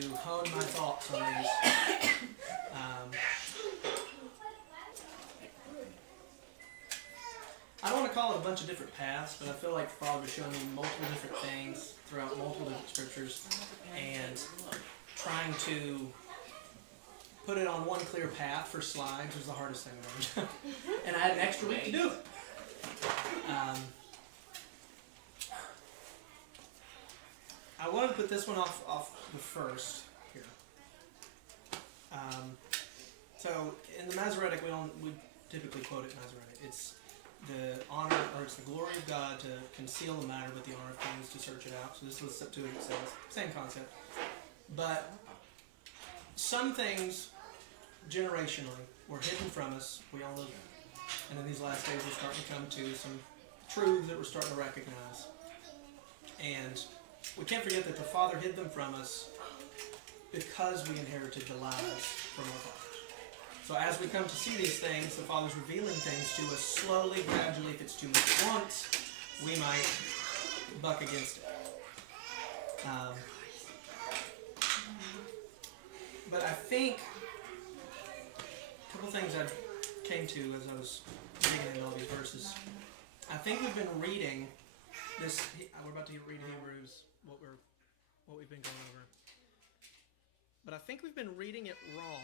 to hone my thoughts on these. I don't want to call it a bunch of different paths, but I feel like the Father was showing me multiple different things throughout multiple different scriptures, and trying to put it on one clear path for slides was the hardest thing I've ever done. And I had an extra week to do it. I wanted to put this one off the first here. So in the Masoretic, we typically quote it Masoretic. It's the honor, or it's the glory of God to conceal the matter, but the honor of kings to search it out. So this was Septuagint says, same concept. But some things generationally were hidden from us. We all know that. And in these last days, we're starting to come to some truths that we're starting to recognize. And we can't forget that the Father hid them from us because we inherited the lies from our fathers. So as we come to see these things, the Father's revealing things to us slowly, gradually. If it's too much at once, we might buck against it. But I think a couple things I came to as I was digging into all these verses. I think we've been reading this. We're about to read Hebrews, what we've been going over. But I think we've been reading it wrong.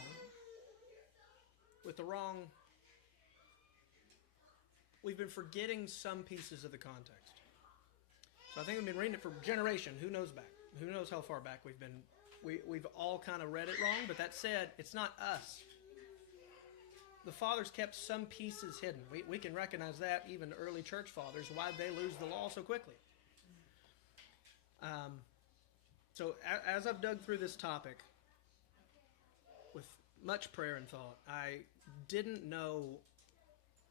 We've been forgetting some pieces of the context. So I think we've been reading it for a generation. Who knows back? Who knows how far back we've been? We've all kind of read it wrong, but that said, it's not us. The fathers kept some pieces hidden. We can recognize that, even the early church fathers, why they lose the law so quickly. So as I've dug through this topic, with much prayer and thought, I didn't know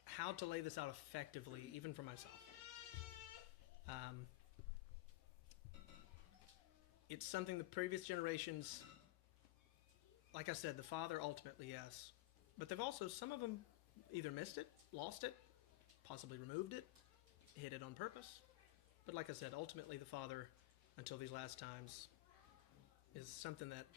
how to lay this out effectively, even for myself. It's something the previous generations, like I said, the Father ultimately, yes. But they've also, some of them either missed it, lost it, possibly removed it, hid it on purpose. But like I said, ultimately the Father, until these last times, is something that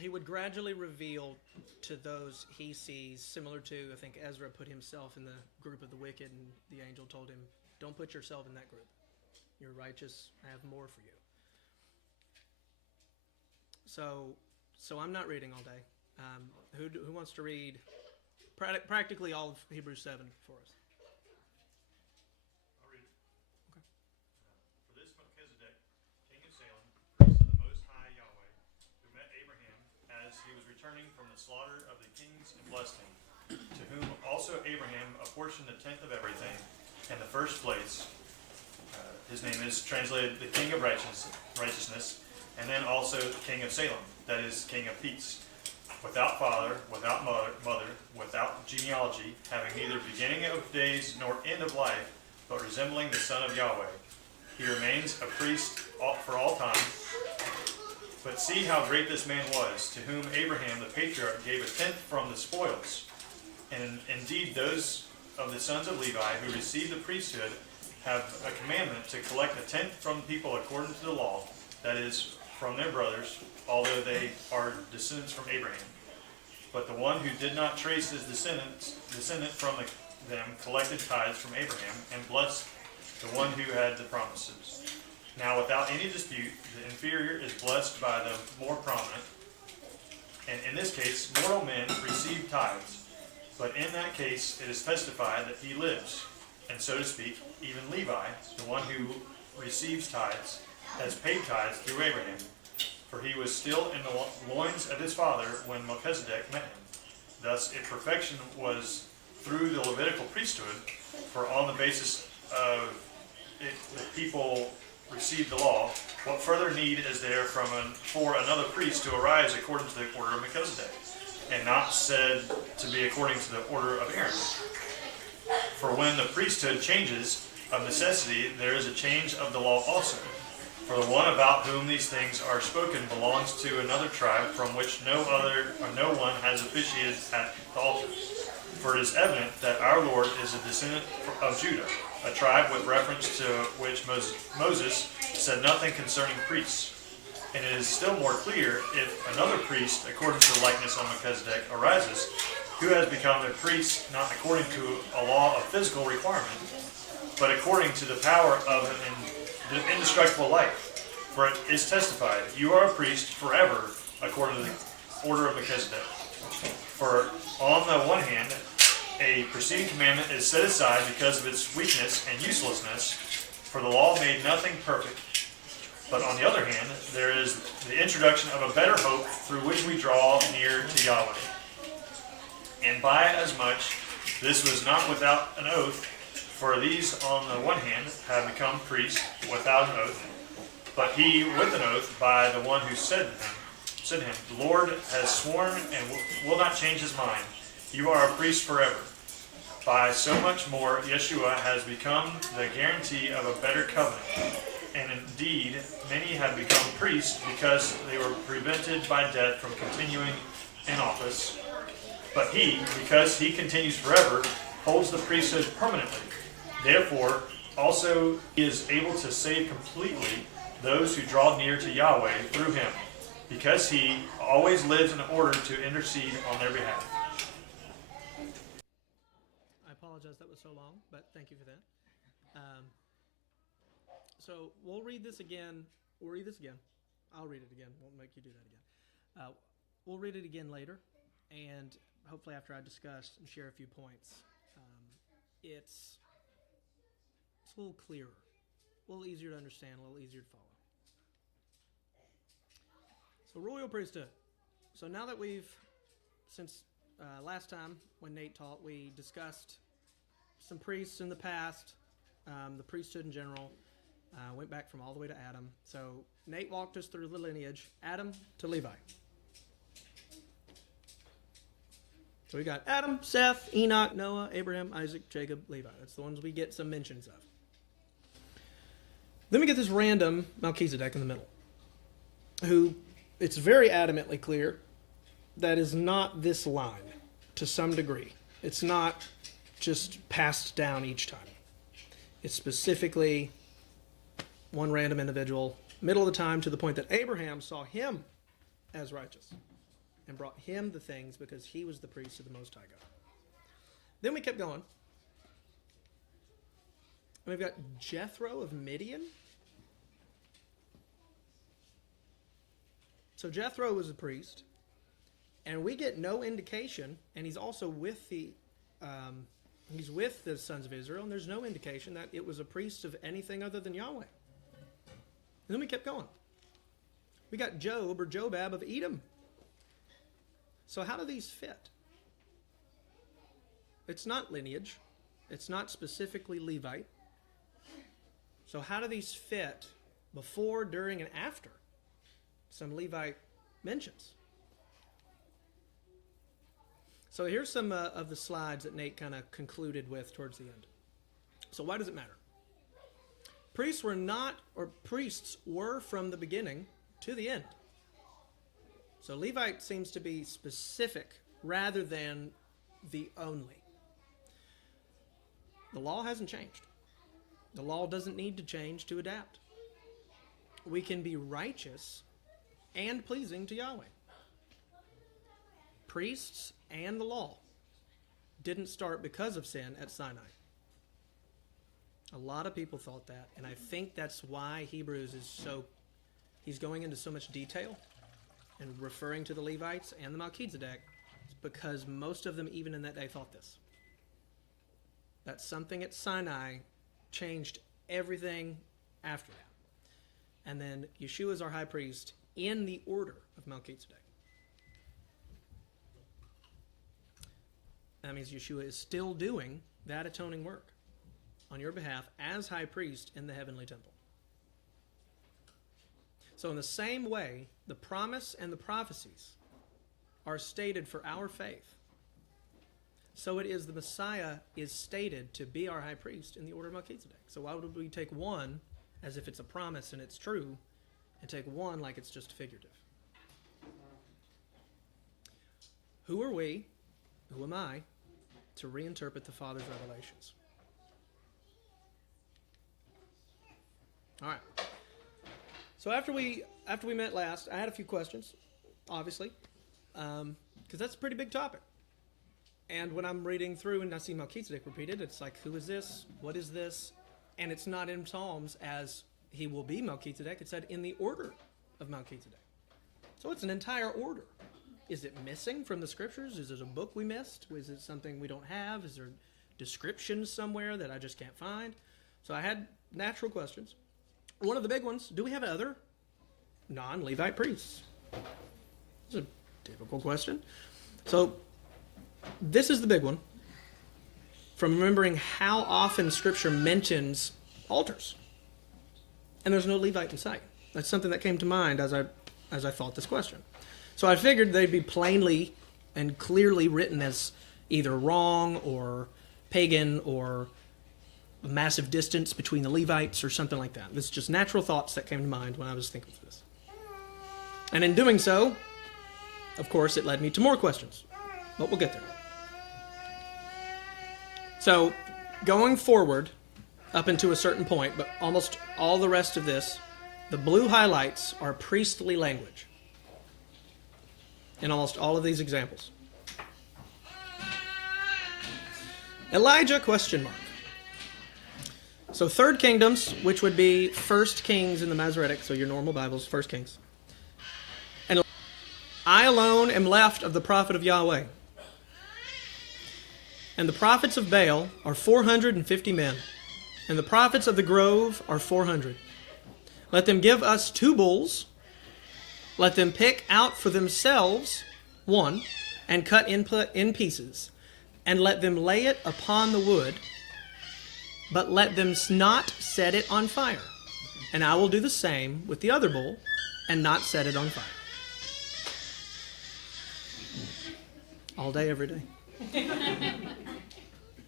he would gradually reveal to those he sees, similar to, I think Ezra put himself in the group of the wicked, and the angel told him, don't put yourself in that group. You're righteous, I have more for you. So I'm not reading all day. Who wants to read practically all of Hebrews 7 for us? I'll read it. Okay. For this Melchizedek, king of Salem, priest of the Most High Yahweh, who met Abraham as he was returning from the slaughter of the kings and blessed him, to whom also Abraham apportioned the tenth of everything, and the first place. His name is translated the King of Righteousness, and then also King of Salem, that is, King of Peace, without father, without mother, without genealogy, having neither beginning of days nor end of life, but resembling the Son of Yahweh. He remains a priest for all time. But see how great this man was, to whom Abraham the patriarch gave a tenth from the spoils. And indeed those of the sons of Levi who received the priesthood have a commandment to collect a tenth from the people according to the law, that is, from their brothers, although they are descendants from Abraham. But the one who did not trace his descendant from them collected tithes from Abraham and blessed the one who had the promises. Now without any dispute, the inferior is blessed by the more prominent, and in this case mortal men receive tithes, but in that case it is testified that he lives. And so to speak, even Levi, the one who receives tithes, has paid tithes through Abraham. For he was still in the loins of his father when Melchizedek met him. Thus, if perfection was through the Levitical priesthood, for on the basis of it the people received the law, what further need is there for another priest to arise according to the order of Melchizedek, and not said to be according to the order of Aaron? For when the priesthood changes, of necessity there is a change of the law also. For the one about whom these things are spoken belongs to another tribe from which no one has officiated at the altar. For it is evident that our Lord is a descendant of Judah, a tribe with reference to which Moses said nothing concerning priests. And it is still more clear if another priest, according to the likeness of Melchizedek, arises, who has become a priest not according to a law of physical requirement, but according to the power of an indestructible life. For it is testified, you are a priest forever, according to the order of Melchizedek. For on the one hand, a preceding commandment is set aside because of its weakness and uselessness, for the law made nothing perfect. But on the other hand, there is the introduction of a better hope through which we draw near to Yahweh. And by as much, this was not without an oath, for these on the one hand have become priests without an oath, but he with an oath by the one who said to him, the Lord has sworn and will not change his mind. You are a priest forever. By so much more, Yeshua has become the guarantee of a better covenant. And indeed, many have become priests because they were prevented by death from continuing in office. But he, because he continues forever, holds the priesthood permanently. Therefore, also he is able to save completely those who draw near to Yahweh through him, because he always lives in order to intercede on their behalf. I apologize that was so long, but thank you for that. So we'll read this again. We'll read this again. I'll read it again. Won't make you do that again. We'll read it again later, and hopefully after I discuss and share a few points, it's a little clearer, a little easier to understand, a little easier to follow. So royal priesthood. So now that since last time when Nate taught, we discussed some priests in the past, the priesthood in general. Went back from all the way to Adam. So Nate walked us through the lineage, Adam to Levi. So we got Adam, Seth, Enoch, Noah, Abraham, Isaac, Jacob, Levi. That's the ones we get some mentions of. Then we get this random Melchizedek in the middle, who it's very adamantly clear that is not this line to some degree. It's not just passed down each time. It's specifically one random individual, middle of the time, to the point that Abraham saw him as righteous and brought him the things because he was the priest of the Most High God. Then we kept going. And we've got Jethro of Midian. So Jethro was a priest, and we get no indication, and he's also with the sons of Israel, and there's no indication that it was a priest of anything other than Yahweh. And then we kept going. We got Job or Jobab of Edom. So how do these fit? It's not lineage. It's not specifically Levite. So how do these fit before, during, and after some Levite mentions? So here's some of the slides that Nate kind of concluded with towards the end. So why does it matter? Priests were from the beginning to the end. So Levite seems to be specific rather than the only. The law hasn't changed. The law doesn't need to change to adapt. We can be righteous and pleasing to Yahweh. Priests and the law didn't start because of sin at Sinai. A lot of people thought that, and I think that's why Hebrews he's going into so much detail and referring to the Levites and the Melchizedek, because most of them, even in that day, thought this. That something at Sinai changed everything after that. And then Yeshua is our high priest in the order of Melchizedek. That means Yeshua is still doing that atoning work on your behalf as high priest in the heavenly temple. So in the same way, the promise and the prophecies are stated for our faith. So it is the Messiah is stated to be our high priest in the order of Melchizedek. So why would we take one as if it's a promise and it's true, and take one like it's just figurative? Who are we? Who am I to reinterpret the Father's revelations. All right. So after we met last, I had a few questions, obviously, because that's a pretty big topic. And when I'm reading through and I see Melchizedek repeated, it's like, who is this? What is this? And it's not in Psalms as he will be Melchizedek. It said in the order of Melchizedek. So it's an entire order. Is it missing from the scriptures? Is it a book we missed? Is it something we don't have? Is there descriptions somewhere that I just can't find? So I had natural questions. One of the big ones, do we have other non-Levite priests? It's a difficult question. So this is the big one. From remembering how often Scripture mentions altars. And there's no Levite in sight. That's something that came to mind as I thought this question. So I figured they'd be plainly and clearly written as either wrong or pagan or a massive distance between the Levites or something like that. This is just natural thoughts that came to mind when I was thinking of this. And in doing so, of course, it led me to more questions. But we'll get there. So, going forward up into a certain point, but almost all the rest of this, the blue highlights are priestly language in almost all of these examples. Elijah, question mark. So 3rd Kingdoms, which would be 1st Kings in the Masoretic, so your normal Bibles, 1st Kings. And I alone am left of the prophet of Yahweh. And the prophets of Baal are 450 men, and the prophets of the grove are 400. Let them give us 2 bulls. Let them pick out for themselves one, and cut in pieces, and let them lay it upon the wood, but let them not set it on fire. And I will do the same with the other bull, and not set it on fire. All day, every day.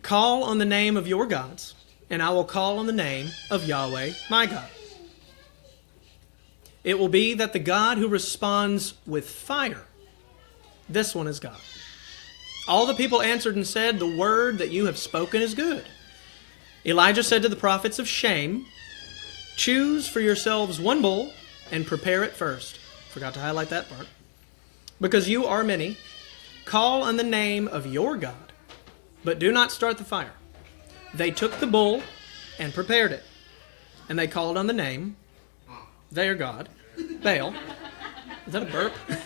Call on the name of your gods, and I will call on the name of Yahweh, my God. It will be that the God who responds with fire, this one is God. All the people answered and said, the word that you have spoken is good. Elijah said to the prophets of Shem, choose for yourselves 1 bull and prepare it first. Forgot to highlight that part. Because you are many, call on the name of your God, but do not start the fire. They took the bull and prepared it, and they called on the name, their God, Baal. Is that a burp? I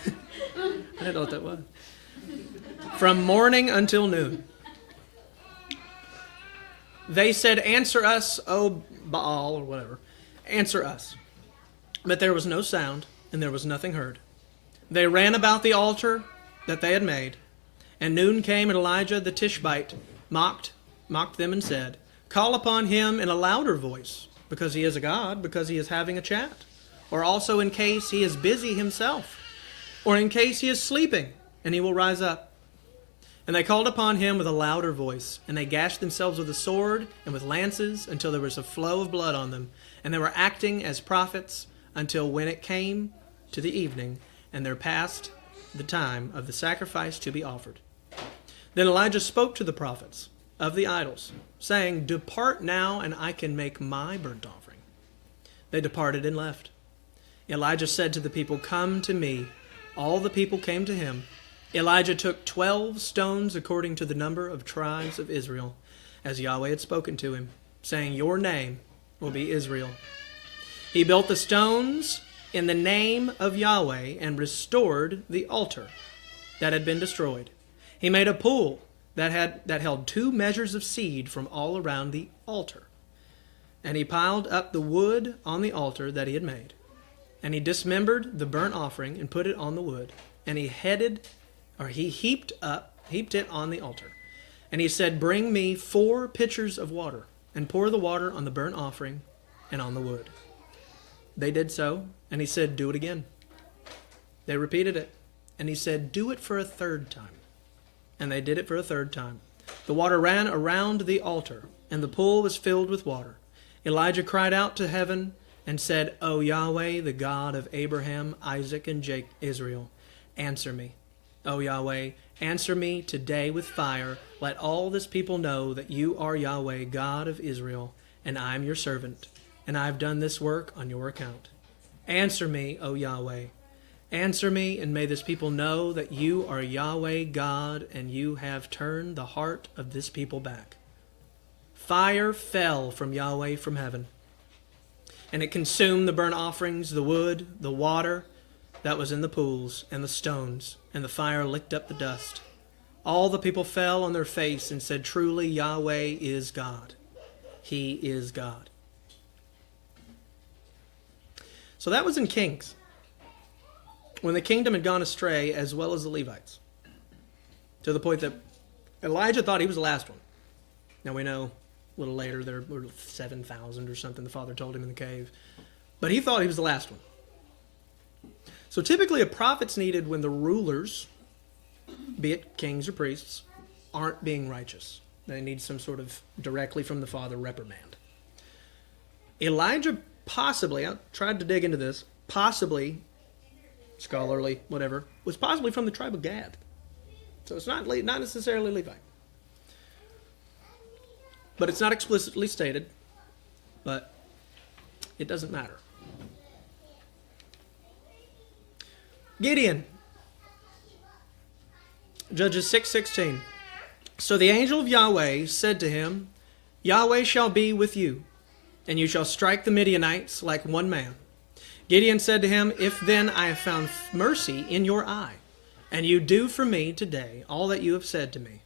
didn't know what that was. From morning until noon. They said, answer us, O Baal, or whatever. Answer us. But there was no sound, and there was nothing heard. They ran about the altar that they had made. And noon came, and Elijah the Tishbite mocked them and said, call upon him in a louder voice, because he is a god, because he is having a chat. Or also in case he is busy himself, or in case he is sleeping, and he will rise up. And they called upon him with a louder voice, and they gashed themselves with a sword and with lances until there was a flow of blood on them. And they were acting as prophets until when it came to the evening, and there passed the time of the sacrifice to be offered. Then Elijah spoke to the prophets of the idols, saying, depart now, and I can make my burnt offering. They departed and left. Elijah said to the people, come to me. All the people came to him. Elijah took 12 stones according to the number of tribes of Israel, as Yahweh had spoken to him, saying, your name will be Israel. He built the stones in the name of Yahweh and restored the altar that had been destroyed. He made a pool that held 2 measures of seed from all around the altar. And he piled up the wood on the altar that he had made. And he dismembered the burnt offering and put it on the wood. And he heaped it on the altar. And he said, bring me 4 pitchers of water, and pour the water on the burnt offering and on the wood. They did so, and he said, do it again. They repeated it, and he said, do it for a 3rd time. And they did it for a 3rd time. The water ran around the altar, and the pool was filled with water. Elijah cried out to heaven and said, O Yahweh, the God of Abraham, Isaac, and Israel, answer me. O Yahweh, Answer me today with fire. Let all this people know that you are Yahweh, God of Israel, and I am your servant, and I have done this work on your account. Answer me, O Yahweh. Answer me, and may this people know that you are Yahweh God, and you have turned the heart of this people back. Fire fell from Yahweh from heaven, and it consumed the burnt offerings, the wood, the water that was in the pools, and the stones, and the fire licked up the dust. All the people fell on their face and said, Truly Yahweh is God. He is God. So that was in Kings, when the kingdom had gone astray, as well as the Levites, to the point that Elijah thought he was the last one. Now we know a little later there were 7,000 or something the Father told him in the cave. But he thought he was the last one. So typically a prophet's needed when the rulers, be it kings or priests, aren't being righteous. They need some sort of directly from the Father reprimand. Elijah possibly, I tried to dig into this, possibly, scholarly, whatever, was possibly from the tribe of Gad. So it's not necessarily Levi. But it's not explicitly stated, but it doesn't matter. Gideon, Judges 6:16. So the angel of Yahweh said to him, Yahweh shall be with you, and you shall strike the Midianites like one man. Gideon said to him, If then I have found mercy in your eye, and you do for me today all that you have said to me,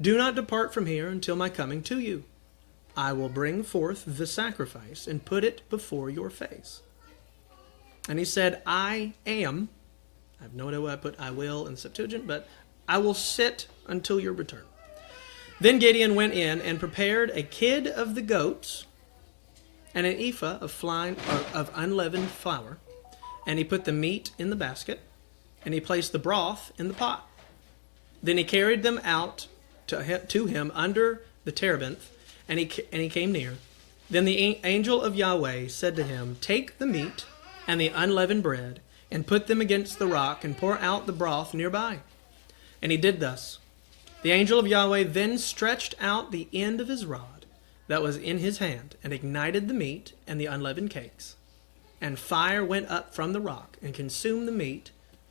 do not depart from here until my coming to you. I will bring forth the sacrifice and put it before your face. And he said, I am, I have no idea why I put I will in the Septuagint, but I will sit until your return. Then Gideon went in and prepared a kid of the goats and an ephah of unleavened flour. And he put the meat in the basket, and he placed the broth in the pot. Then he carried them out to him under the terebinth, and he came near. Then the angel of Yahweh said to him, Take the meat and the unleavened bread, and put them against the rock, and pour out the broth nearby. And he did thus. The angel of Yahweh then stretched out the end of his rod that was in his hand, and ignited the meat and the unleavened cakes. And fire went up from the rock, and consumed the meat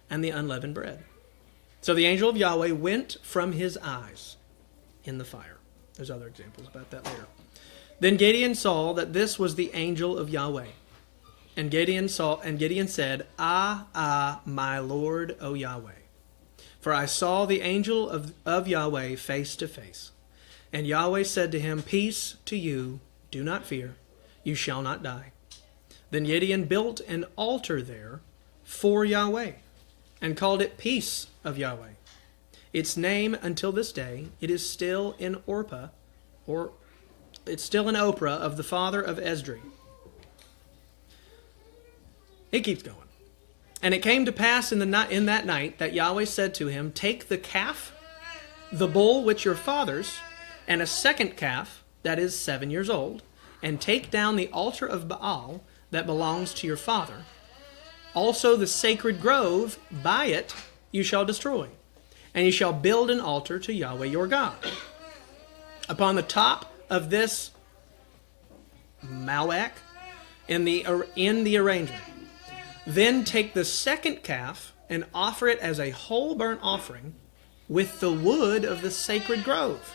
and the unleavened bread. So the angel of Yahweh went from his eyes in the fire. There's other examples about that later. Then Gideon saw that this was the angel of Yahweh. And Gideon said, my Lord, O Yahweh. For I saw the angel of Yahweh face to face. And Yahweh said to him, Peace to you, do not fear, you shall not die. Then Gideon built an altar there for Yahweh, and called it Peace of Yahweh. Its name until this day, it is still in Ophrah of the father of Esdri. It keeps going. And it came to pass in that night that Yahweh said to him, Take the calf, the bull which your fathers, and a second calf that is 7 years old, and take down the altar of Baal that belongs to your father. Also the sacred grove, by it you shall destroy, and you shall build an altar to Yahweh your God. Upon the top of this Mawek, in the arrangement. Then take the second calf and offer it as a whole burnt offering with the wood of the sacred grove,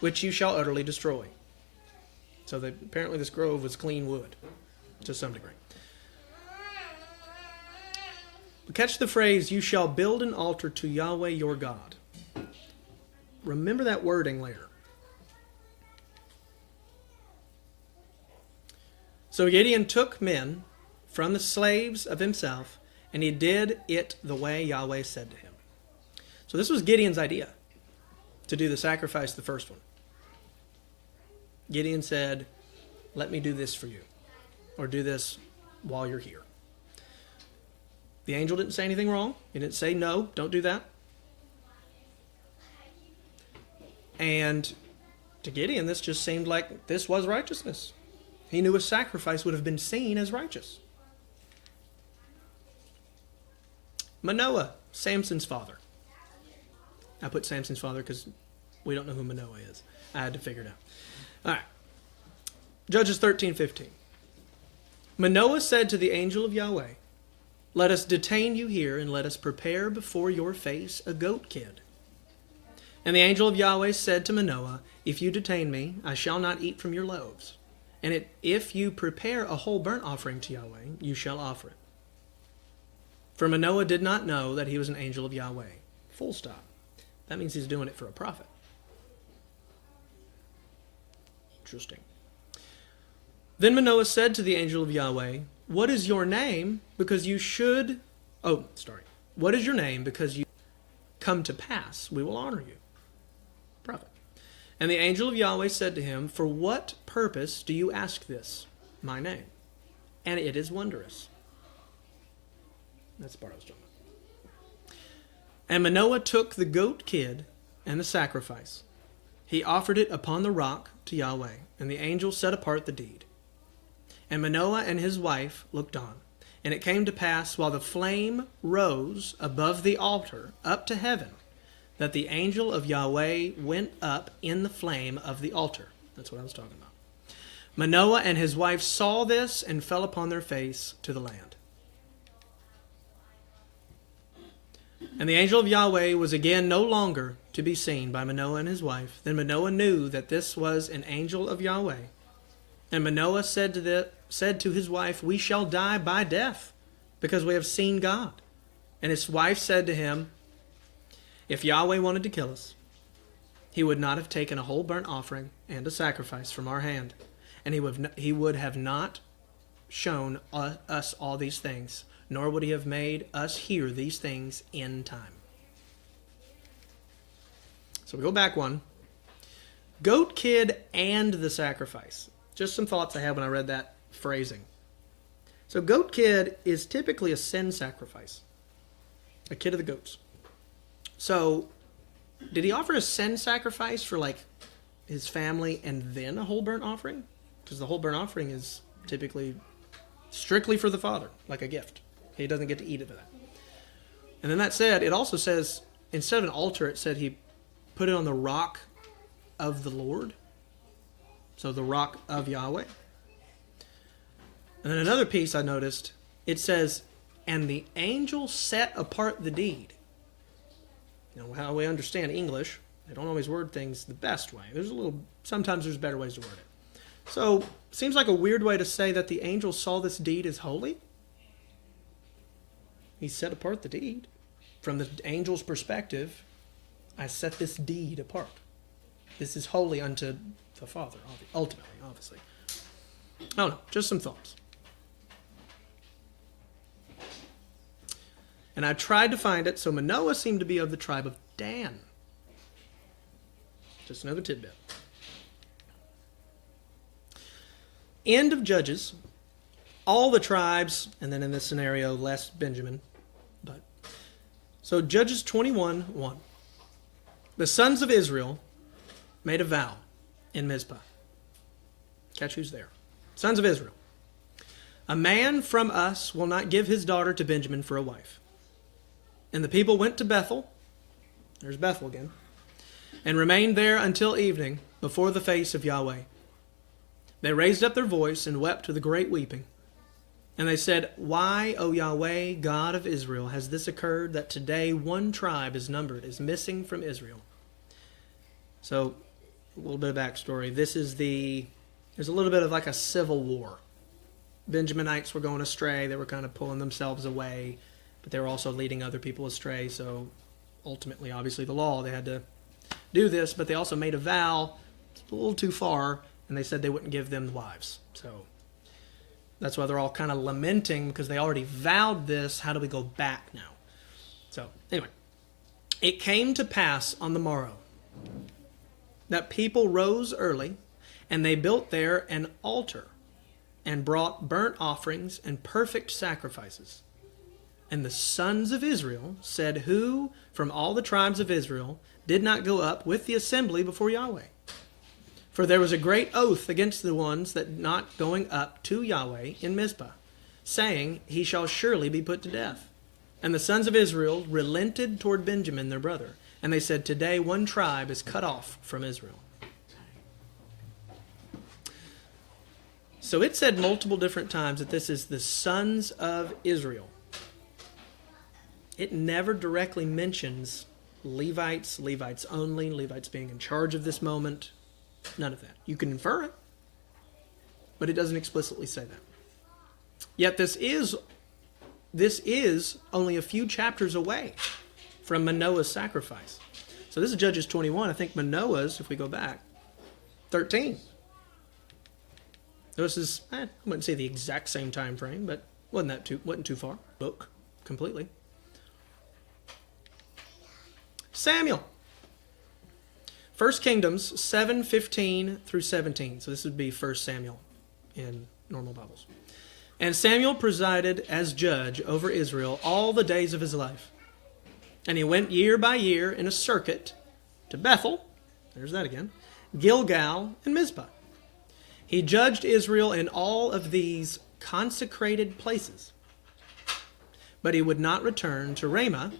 which you shall utterly destroy. So apparently this grove was clean wood to some degree. But catch the phrase, you shall build an altar to Yahweh your God. Remember that wording later. So Gideon took men from the slaves of himself, and he did it the way Yahweh said to him. So this was Gideon's idea, to do the sacrifice, the first one. Gideon said, let me do this for you, or do this while you're here. The angel didn't say anything wrong. He didn't say, no, don't do that. And to Gideon, this just seemed like this was righteousness. He knew a sacrifice would have been seen as righteous. Manoah, Samson's father. I put Samson's father because we don't know who Manoah is. I had to figure it out. All right. Judges 13:15. Manoah said to the angel of Yahweh, "Let us detain you here, and let us prepare before your face a goat kid." And the angel of Yahweh said to Manoah, "If you detain me, I shall not eat from your loaves. And if you prepare a whole burnt offering to Yahweh, you shall offer it." For Manoah did not know that he was an angel of Yahweh. Full stop. That means he's doing it for a prophet. Interesting. Then Manoah said to the angel of Yahweh, "What is your name? Because you should..." What is your name? Because you come to pass. We will honor you. Prophet. And the angel of Yahweh said to him, "For what purpose do you ask this, my name? And it is wondrous." That's the part I was talking about. And Manoah took the goat kid and the sacrifice. He offered it upon the rock to Yahweh, and the angel set apart the deed. And Manoah and his wife looked on. And it came to pass, while the flame rose above the altar up to heaven, that the angel of Yahweh went up in the flame of the altar. That's what I was talking about. Manoah and his wife saw this and fell upon their face to the land. And the angel of Yahweh was again no longer to be seen by Manoah and his wife. Then Manoah knew that this was an angel of Yahweh. And Manoah said to his wife, "We shall die by death, because we have seen God." And his wife said to him, "If Yahweh wanted to kill us, he would not have taken a whole burnt offering and a sacrifice from our hand, and he would have not shown us all these things, nor would he have made us hear these things in time." So we go back one. Goat kid and the sacrifice. Just some thoughts I had when I read that phrasing. So goat kid is typically a sin sacrifice. A kid of the goats. So did he offer a sin sacrifice for like his family and then a whole burnt offering? Because the whole burnt offering is typically strictly for the father, like a gift. He doesn't get to eat of that. And then that said, it also says, instead of an altar, it said he put it on the rock of the Lord. So the rock of Yahweh. And then another piece I noticed, it says, "And the angel set apart the deed." You know, how we understand English, they don't always word things the best way. Sometimes there's better ways to word it. So, seems like a weird way to say that the angel saw this deed as holy. He set apart the deed. From the angel's perspective, I set this deed apart. This is holy unto the Father, ultimately, obviously. I don't know, just some thoughts. And I tried to find it, so Manoah seemed to be of the tribe of Dan. Just another tidbit. End of Judges. All the tribes, and then in this scenario, less Benjamin. So Judges 21:1. The sons of Israel made a vow in Mizpah. Catch who's there. Sons of Israel. "A man from us will not give his daughter to Benjamin for a wife." And the people went to Bethel. There's Bethel again. And remained there until evening before the face of Yahweh. They raised up their voice and wept with a great weeping. And they said, "Why, O Yahweh, God of Israel, has this occurred, that today one tribe is missing from Israel?" So, a little bit of backstory. There's a little bit of like a civil war. Benjaminites were going astray. They were kind of pulling themselves away, but they were also leading other people astray. So, ultimately, obviously, the law, they had to do this, but they also made a vow. It's a little too far, and they said they wouldn't give them the wives. So, that's why they're all kind of lamenting, because they already vowed this. How do we go back now? So, anyway. "It came to pass on the morrow that people rose early, and they built there an altar, and brought burnt offerings and perfect sacrifices. And the sons of Israel said, Who from all the tribes of Israel did not go up with the assembly before Yahweh? For there was a great oath against the ones that not going up to Yahweh in Mizpah, saying, He shall surely be put to death. And the sons of Israel relented toward Benjamin their brother, And they said, today one tribe is cut off from Israel. So it said multiple different times that this is the sons of Israel. It never directly mentions Levites, Levites only, Levites being in charge of this moment. None of that. You can infer it, but it doesn't explicitly say that. Yet this is only a few chapters away from Manoah's sacrifice. So this is Judges 21. I think Manoah's, if we go back, 13. This is, I wouldn't say the exact same time frame, but wasn't too far. Book completely. Samuel. 1 Kingdoms 7:15 through 17. So this would be 1 Samuel in normal Bibles. And Samuel presided as judge over Israel all the days of his life. And he went year by year in a circuit to Bethel, there's that again, Gilgal, and Mizpah. He judged Israel in all of these consecrated places. But he would not return to Ramah,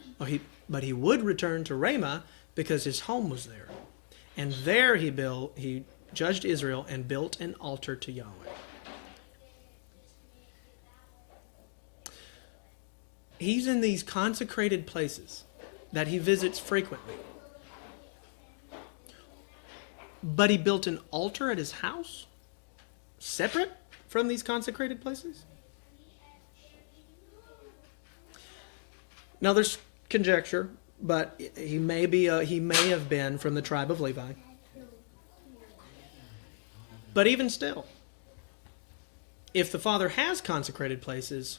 but he would return to Ramah because his home was there. And there he judged Israel and built an altar to Yahweh. He's in these consecrated places that he visits frequently. But he built an altar at his house? Separate from these consecrated places? Now there's conjecture, but he may have been from the tribe of Levi. But even still, if the Father has consecrated places,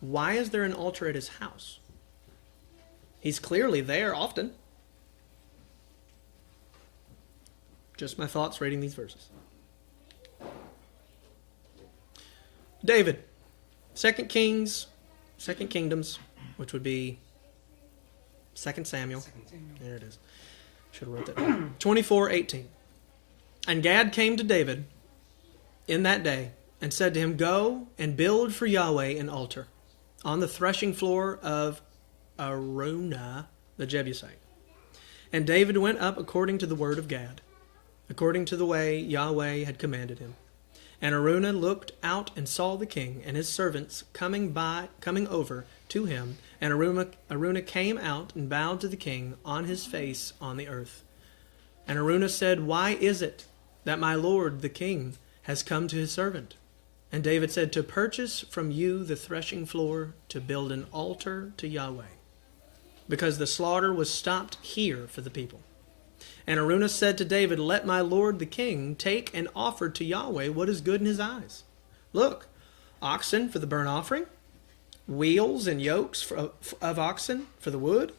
why is there an altar at his house? He's clearly there often. Just my thoughts reading these verses. David, 2 Kingdoms, which would be 2 Samuel. There it is. Should have wrote that down. 24:18. And Gad came to David in that day and said to him, go and build for Yahweh an altar on the threshing floor of Araunah the Jebusite. And David went up according to the word of Gad, according to the way Yahweh had commanded him. And Araunah looked out and saw the king and his servants coming over to him. And Araunah came out and bowed to the king on his face on the earth. And Araunah said, why is it that my lord the king has come to his servant? And David said, to purchase from you the threshing floor, to build an altar to Yahweh, because the slaughter was stopped here for the people. And Araunah said to David, let my lord the king take and offer to Yahweh what is good in his eyes. Look, oxen for the burnt offering, wheels and yokes of oxen for the wood.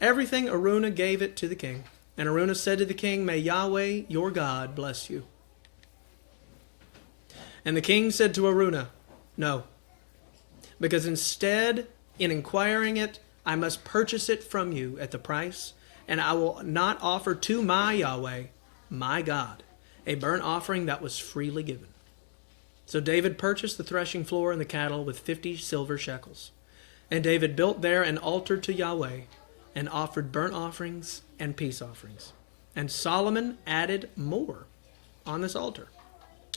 Everything Araunah gave it to the king. And Araunah said to the king, may Yahweh your God bless you. And the king said to Araunah, no, because instead, in inquiring it, I must purchase it from you at the price, and I will not offer to my Yahweh, my God, a burnt offering that was freely given. So David purchased the threshing floor and the cattle with 50 silver shekels. And David built there an altar to Yahweh, and offered burnt offerings and peace offerings. And Solomon added more on this altar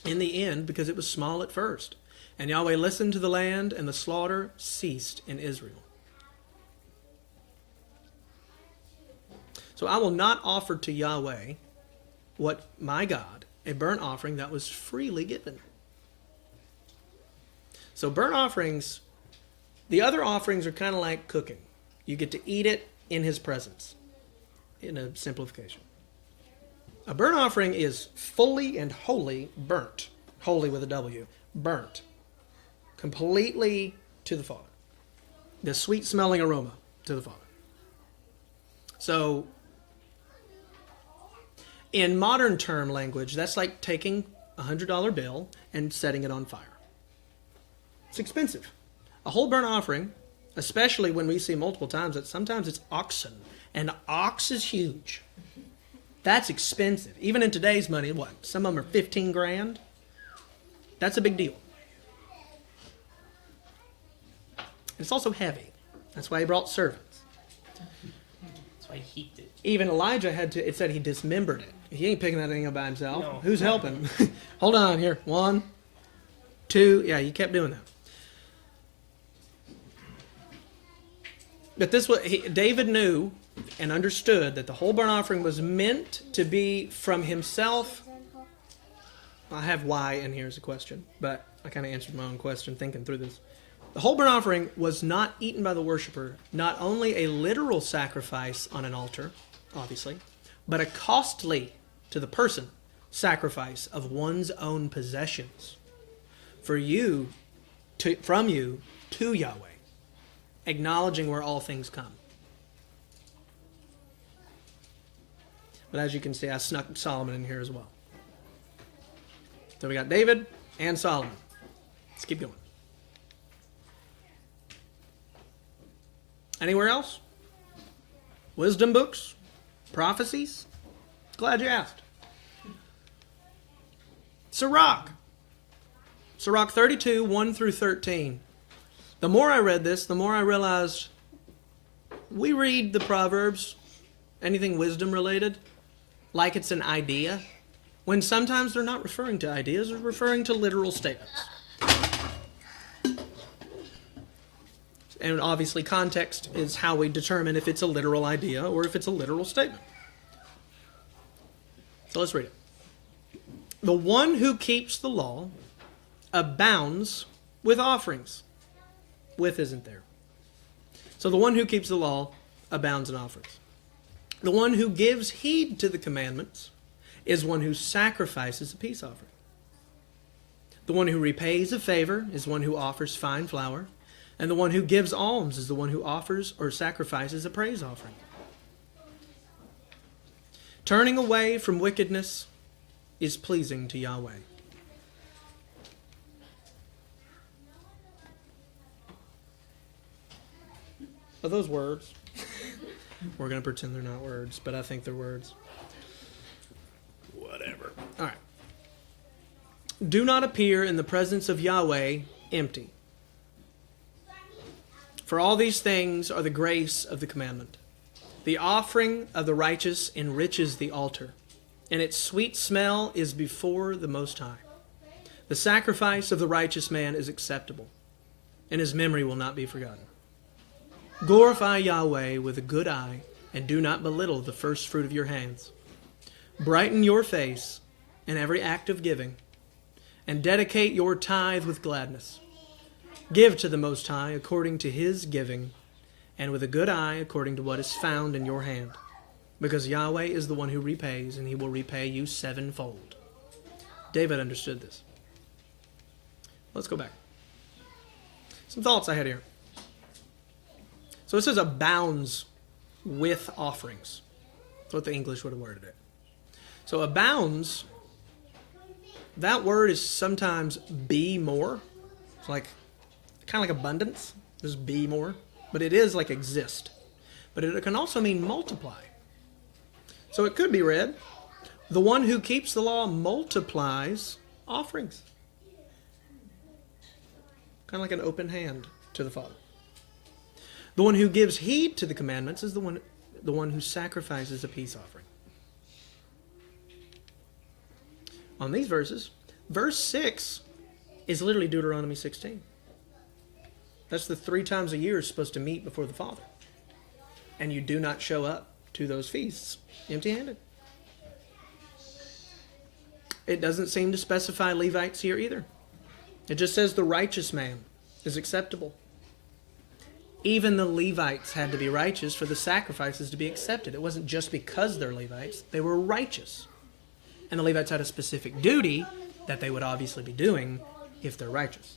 in the end, because it was small at first. And Yahweh listened to the land, and the slaughter ceased in Israel. So I will not offer to Yahweh, what my God, a burnt offering that was freely given. So burnt offerings, the other offerings are kind of like cooking. You get to eat it in his presence, in a simplification. A burnt offering is fully and wholly burnt. Holy with a W. Burnt. Completely to the Father. The sweet-smelling aroma to the Father. So, in modern term language, that's like taking a $100 bill and setting it on fire. It's expensive. A whole burnt offering, especially when we see multiple times that sometimes it's oxen. And ox is huge. That's expensive. Even in today's money, what? Some of them are 15 grand. That's a big deal. It's also heavy. That's why he brought servants. That's why he heaped it. Even Elijah it said he dismembered it. He ain't picking that thing up by himself. No. Who's helping? Hold on here. 1, 2. Yeah, he kept doing that. But David knew and understood that the whole burnt offering was meant to be from himself. I have why in here as a question, but I kind of answered my own question thinking through this. The whole burnt offering was not eaten by the worshiper, not only a literal sacrifice on an altar, obviously, but a costly to the person sacrifice of one's own possessions from you to Yahweh, acknowledging where all things come. But as you can see, I snuck Solomon in here as well. So we got David and Solomon. Let's keep going. Anywhere else? Wisdom books? Prophecies? Glad you asked. Sirach. Sirach 32, 1 through 13. The more I read this, the more I realized we read the Proverbs, anything wisdom related, like it's an idea, when sometimes they're not referring to ideas, they're referring to literal statements. And obviously context is how we determine if it's a literal idea or if it's a literal statement. So let's read it. The one who keeps the law abounds with offerings. With isn't there. So the one who keeps the law abounds in offerings. The one who gives heed to the commandments is one who sacrifices a peace offering. The one who repays a favor is one who offers fine flour. And the one who gives alms is the one who offers or sacrifices a praise offering. Turning away from wickedness is pleasing to Yahweh. Are those words? We're going to pretend they're not words, but I think they're words. Whatever. All right. Do not appear in the presence of Yahweh empty. For all these things are the grace of the commandment. The offering of the righteous enriches the altar, and its sweet smell is before the Most High. The sacrifice of the righteous man is acceptable, and his memory will not be forgotten. Glorify Yahweh with a good eye, and do not belittle the first fruit of your hands. Brighten your face in every act of giving, and dedicate your tithe with gladness. Give to the Most High according to his giving, and with a good eye according to what is found in your hand. Because Yahweh is the one who repays, and he will repay you sevenfold. David understood this. Let's go back. Some thoughts I had here. So it says abounds with offerings. That's what the English would have worded it. So abounds, that word is sometimes be more. It's like kind of like abundance, just be more. But it is like exist. But it can also mean multiply. So it could be read, the one who keeps the law multiplies offerings. Kind of like an open hand to the Father. The one who gives heed to the commandments is the one who sacrifices a peace offering. On these verses, verse 6 is literally Deuteronomy 16. That's the 3 times a year you're supposed to meet before the Father. And you do not show up to those feasts empty-handed. It doesn't seem to specify Levites here either. It just says the righteous man is acceptable. Even the Levites had to be righteous for the sacrifices to be accepted. It wasn't just because they're Levites. They were righteous. And the Levites had a specific duty that they would obviously be doing if they're righteous.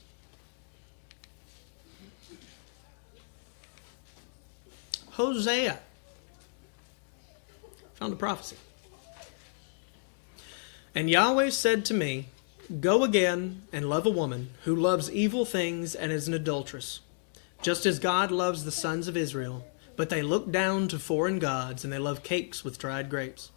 Hosea found a prophecy. And Yahweh said to me, go again and love a woman who loves evil things and is an adulteress, just as God loves the sons of Israel, but they look down to foreign gods and they love cakes with dried grapes.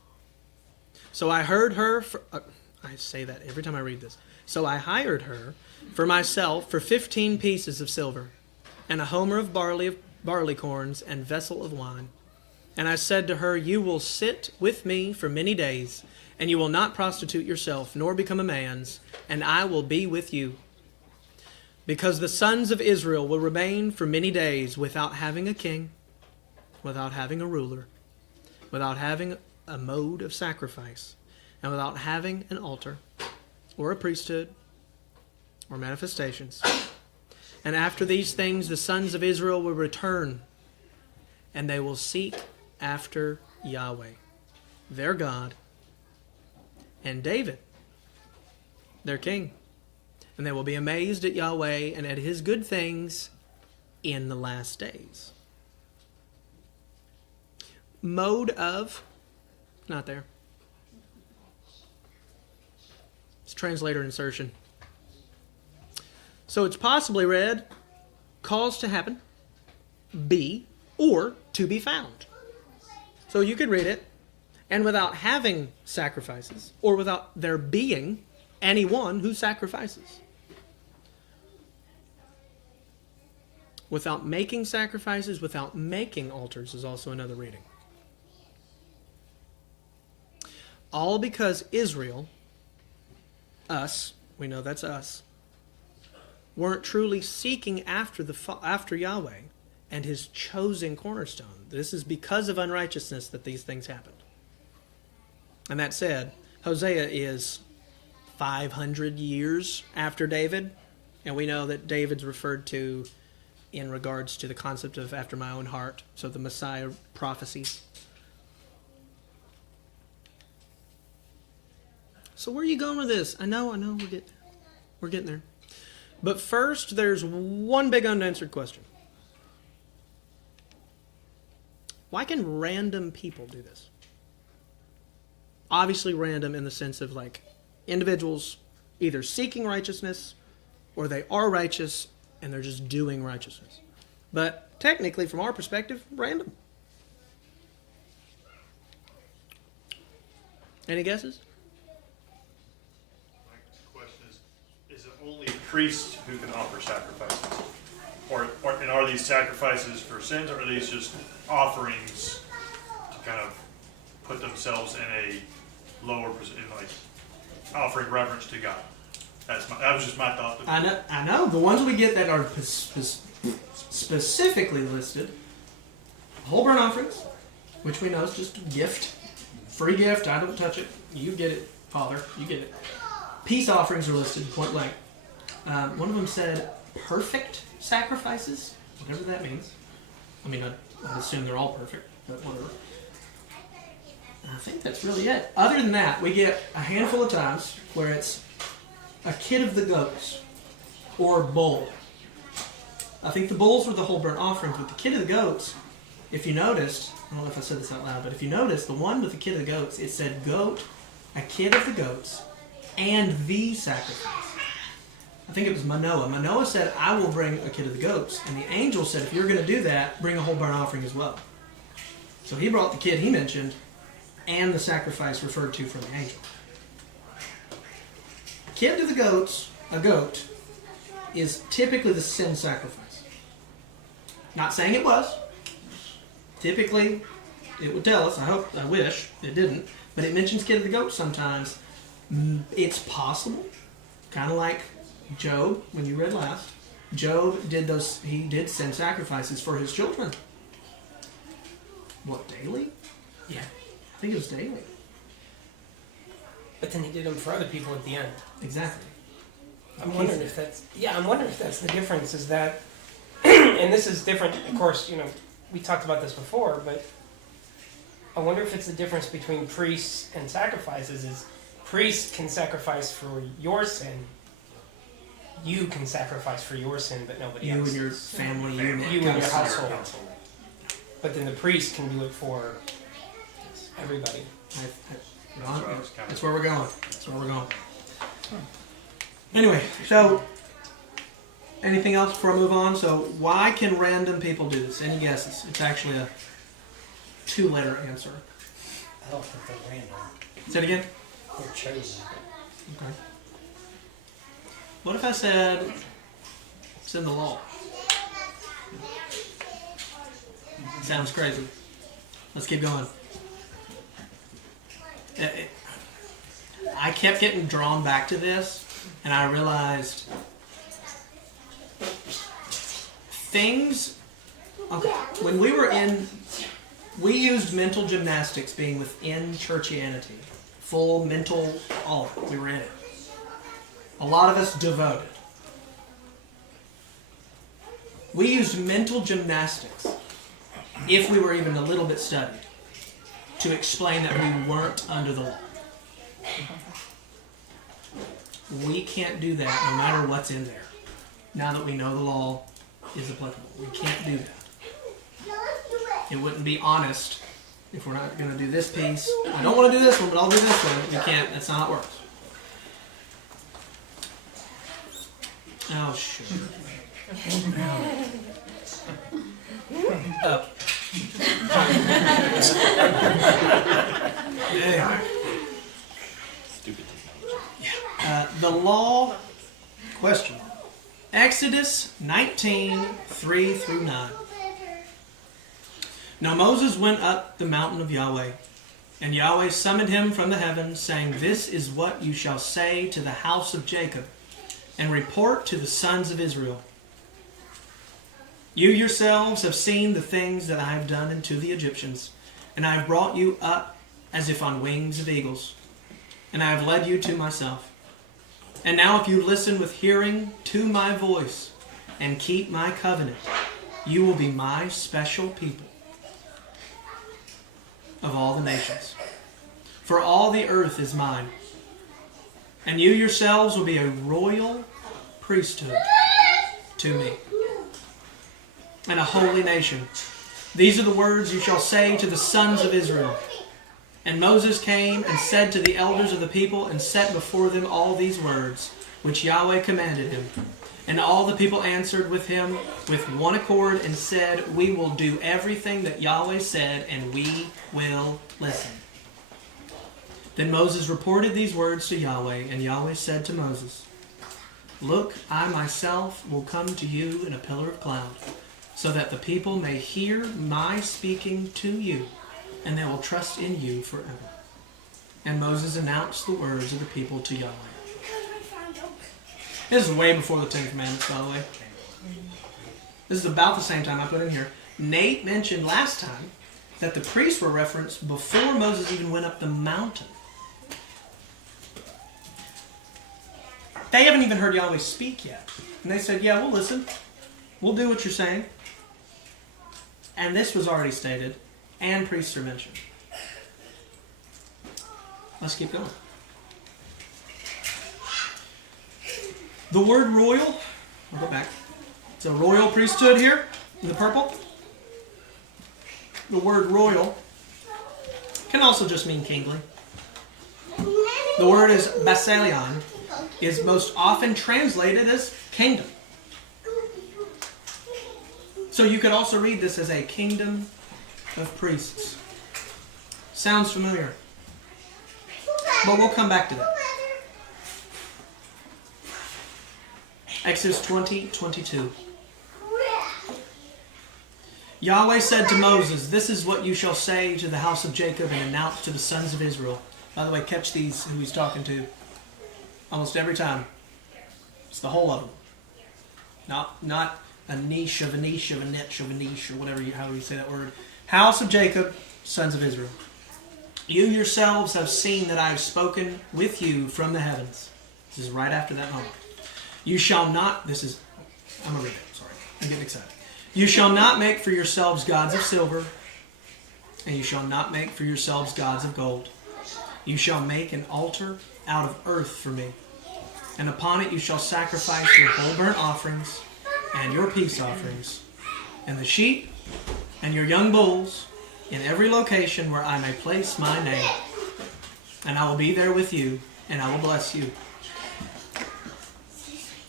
So I heard her, I say that every time I read this. So I hired her for myself for 15 pieces of silver, and a homer of barley corns, and vessel of wine. And I said to her, you will sit with me for many days, and you will not prostitute yourself, nor become a man's, and I will be with you. Because the sons of Israel will remain for many days without having a king, without having a ruler, without having a mode of sacrifice, and without having an altar, or a priesthood, or manifestations. And after these things the sons of Israel will return, and they will seek after Yahweh, their God, and David, their king. And they will be amazed at Yahweh and at his good things in the last days. Mode of, not there. It's translator insertion. So it's possibly read, cause to happen, be, or to be found. So you could read it, and without having sacrifices, or without there being anyone who sacrifices. Without making sacrifices, without making altars is also another reading. All because Israel, us, we know that's us, weren't truly seeking after Yahweh and his chosen cornerstone. This is because of unrighteousness that these things happened. And that said, Hosea is 500 years after David, and we know that David's referred to in regards to the concept of after my own heart, so the Messiah prophecies. So where are you going with this? I know, we're getting there. But first, there's one big unanswered question. Why can random people do this? Obviously random in the sense of like individuals either seeking righteousness or they are righteous and they're just doing righteousness. But technically, from our perspective, random. Any guesses? My question is it only priests who can offer sacrifices? And are these sacrifices for sins, or are these just offerings to kind of put themselves in a lower position, like offering reverence to God? That was just my thought. I know. The ones we get that are specifically listed, whole burnt offerings, which we know is just a gift. Free gift, I don't touch it. You get it, Father. You get it. Peace offerings are listed, point blank. One of them said perfect sacrifices, whatever that means. I mean, I'd assume they're all perfect, but whatever. I think that's really it. Other than that, we get a handful of times where it's a kid of the goats or a bull. I think the bulls were the whole burnt offerings, but the kid of the goats, if you noticed, I don't know if I said this out loud, but if you noticed, the one with the kid of the goats, it said goat, a kid of the goats, and the sacrifice. I think it was Manoah. Manoah said, I will bring a kid of the goats. And the angel said, if you're going to do that, bring a whole burnt offering as well. So he brought the kid he mentioned and the sacrifice referred to from the angel. Kid to the goats, a goat, is typically the sin sacrifice. Not saying it was. Typically, it would tell us. I wish it didn't. But it mentions kid of the goat sometimes. It's possible. Kind of like Job, when you read last. Job he did sin sacrifices for his children. What, daily? Yeah. I think it was daily. But then he did them for other people at the end. Exactly. I'm wondering if that's the difference, is that, and this is different, of course, we talked about this before, but I wonder if it's the difference between priests and sacrifices is priests can sacrifice for your sin. You can sacrifice for your sin, but nobody else. You and your family unit. You and your household. But then the priest can do it for everybody. That's where we're going. Anyway, so anything else before I move on? So why can random people do this? Any guesses? It's actually a 2-letter answer. I don't think they're random. Say it again. They're chosen. Okay. What if I said it's in the law? Sounds crazy. Let's keep going. I kept getting drawn back to this, and I realized things. Okay, when we were we used mental gymnastics being within churchianity. Full mental, all of it. We were in it. A lot of us devoted. We used mental gymnastics, if we were even a little bit studied, to explain that we weren't under the law. We can't do that no matter what's in there. Now that we know the law is applicable, we can't do that. It wouldn't be honest if we're not going to do this piece. I don't want to do this one, but I'll do this one. You can't. That's not how it works. Oh, sure. Up. Stupid The law question. Exodus 19, 3 through 9. Now Moses went up the mountain of Yahweh, and Yahweh summoned him from the heavens, saying, This is what you shall say to the house of Jacob, and report to the sons of Israel. You yourselves have seen the things that I have done unto the Egyptians, and I have brought you up as if on wings of eagles, and I have led you to myself. And now if you listen with hearing to my voice, and keep my covenant, you will be my special people of all the nations. For all the earth is mine, and you yourselves will be a royal priesthood to me, and a holy nation. These are the words you shall say to the sons of Israel. And Moses came and said to the elders of the people, and set before them all these words, which Yahweh commanded him. And all the people answered with him with one accord, and said, We will do everything that Yahweh said, and we will listen. Then Moses reported these words to Yahweh, and Yahweh said to Moses, Look, I myself will come to you in a pillar of cloud, so that the people may hear my speaking to you, and they will trust in you forever. And Moses announced the words of the people to Yahweh. This is way before the Ten Commandments, by the way. This is about the same time I put in here. Nate mentioned last time that the priests were referenced before Moses even went up the mountain. They haven't even heard Yahweh speak yet. And they said, yeah, we'll listen. We'll do what you're saying. And this was already stated, and priests are mentioned. Let's keep going. The word royal, we'll go back. It's a royal priesthood here in the purple. The word royal can also just mean kingly. The word is basilion, is most often translated as kingdom. So you could also read this as a kingdom of priests. Sounds familiar. But we'll come back to that. Exodus 20:22. Yahweh said to Moses, This is what you shall say to the house of Jacob and announce to the sons of Israel. By the way, catch these, who he's talking to. Almost every time. It's the whole of them. Not a niche of a niche of a niche of a niche, or whatever, how you say that word. House of Jacob, sons of Israel. You yourselves have seen that I have spoken with you from the heavens. This is right after that moment. You shall not, I'm going to read it, sorry, I'm getting excited. You shall not make for yourselves gods of silver, and you shall not make for yourselves gods of gold. You shall make an altar out of earth for me, and upon it you shall sacrifice your whole burnt offerings, and your peace offerings, and the sheep, and your young bulls, in every location where I may place my name. And I will be there with you, and I will bless you.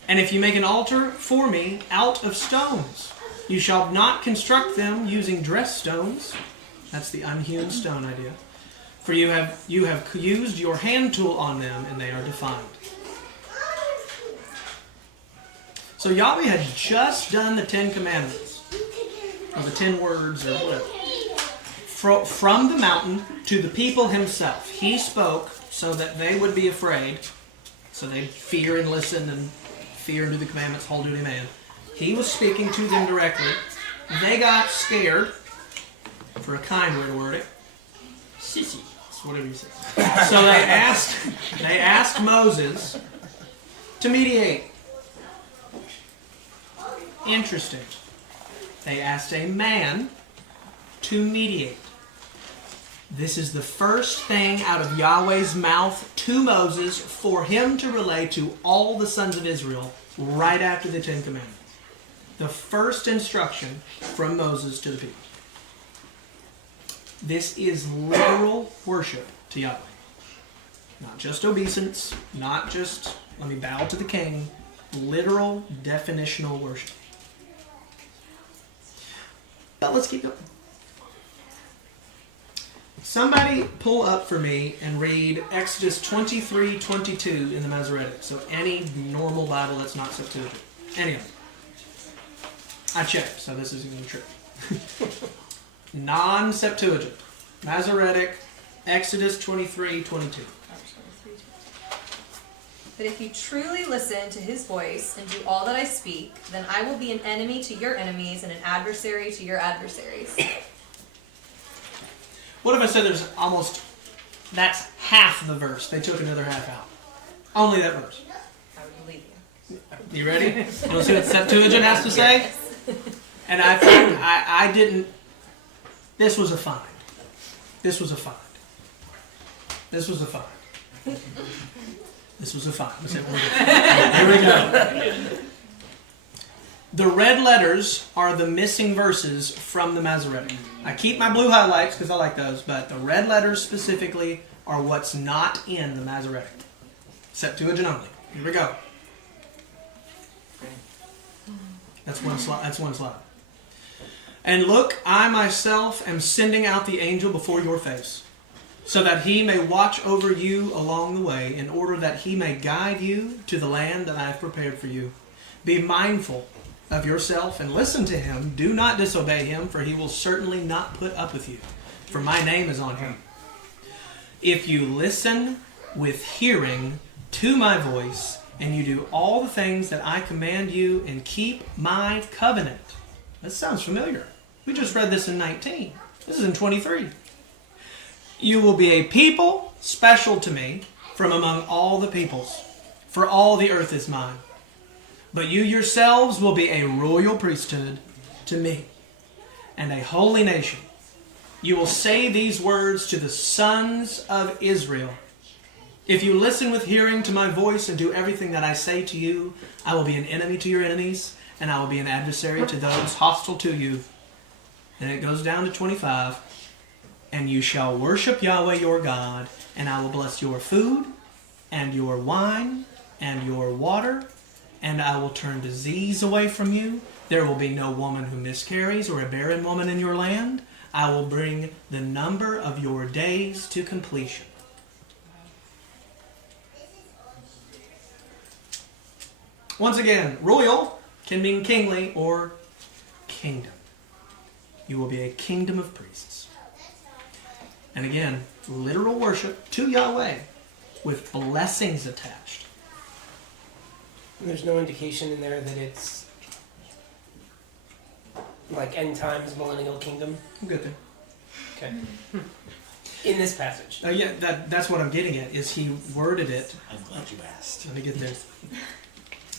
And if you make an altar for me out of stones, you shall not construct them using dressed stones. That's the unhewn stone idea. For you have used your hand tool on them, and they are defiled. So Yahweh had just done the 10 Commandments, or the 10 words, or whatever, from the mountain to the people himself. He spoke so that they would be afraid, so they'd fear and listen and fear and do the commandments, whole duty man. He was speaking to them directly. They got scared, for a kind way to word it. Sissy, whatever you say. So they asked Moses to mediate. Interesting. They asked a man to mediate. This is the first thing out of Yahweh's mouth to Moses for him to relay to all the sons of Israel right after the Ten Commandments. The first instruction from Moses to the people. This is literal worship to Yahweh. Not just obeisance, not just let me bow to the king. Literal, definitional worship. But let's keep going. Somebody pull up for me and read Exodus 23:22 in the Masoretic. So any normal Bible that's not Septuagint. Any of them. I checked, so this isn't going to trick. Non-Septuagint. Masoretic, Exodus 23:22. But if you truly listen to his voice and do all that I speak, then I will be an enemy to your enemies and an adversary to your adversaries. What if I said that's half the verse? They took another half out. Only that verse. I would believe you. You ready? You want to see what Septuagint has to say? And I think I didn't. This was a find. This was a find. This was a find. This was a find. Here we go. The red letters are the missing verses from the Masoretic. I keep my blue highlights because I like those, but the red letters specifically are what's not in the Masoretic. Septuagint only. Here we go. That's one slide. That's one slide. And look, I myself am sending out the angel before your face, so that he may watch over you along the way, in order that he may guide you to the land that I have prepared for you. Be mindful of yourself and listen to him. Do not disobey him, for he will certainly not put up with you, for my name is on him. If you listen with hearing to my voice, and you do all the things that I command you, and keep my covenant. That sounds familiar. We just read this in 19. This is in 23. You will be a people special to me from among all the peoples, for all the earth is mine. But you yourselves will be a royal priesthood to me, and a holy nation. You will say these words to the sons of Israel. If you listen with hearing to my voice and do everything that I say to you, I will be an enemy to your enemies, and I will be an adversary to those hostile to you. And it goes down to 25. And you shall worship Yahweh your God, and I will bless your food, and your wine, and your water, and I will turn disease away from you. There will be no woman who miscarries or a barren woman in your land. I will bring the number of your days to completion. Once again, royal can mean kingly or kingdom. You will be a kingdom of priests. And again, literal worship to Yahweh with blessings attached. And there's no indication in there that it's like end times, millennial kingdom. Good thing. Okay. In this passage. Yeah, that's what I'm getting at, is he worded it. I'm glad you asked. Let me get there.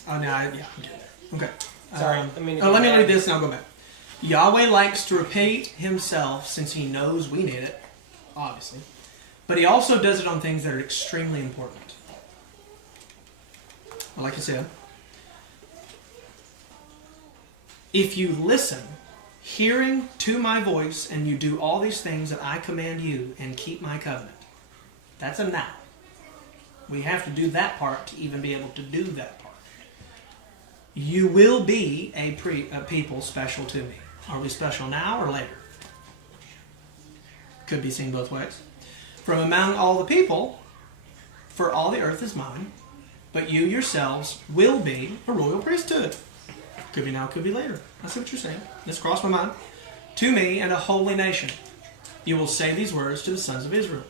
Oh, no, I'm getting there. Okay. Sorry. Let me read this and I'll go back. Yahweh likes to repeat himself since he knows we need it, obviously. But he also does it on things that are extremely important. Well, like I said, if you listen, hearing to my voice, and you do all these things that I command you and keep my covenant, that's a now. We have to do that part to even be able to do that part. You will be a people special to me. Are we special now or later? Could be seen both ways. From among all the people, for all the earth is mine, but you yourselves will be a royal priesthood. Could be now, could be later. I see what you're saying. This crossed my mind. To me and a holy nation. you will say these words to the sons of Israel.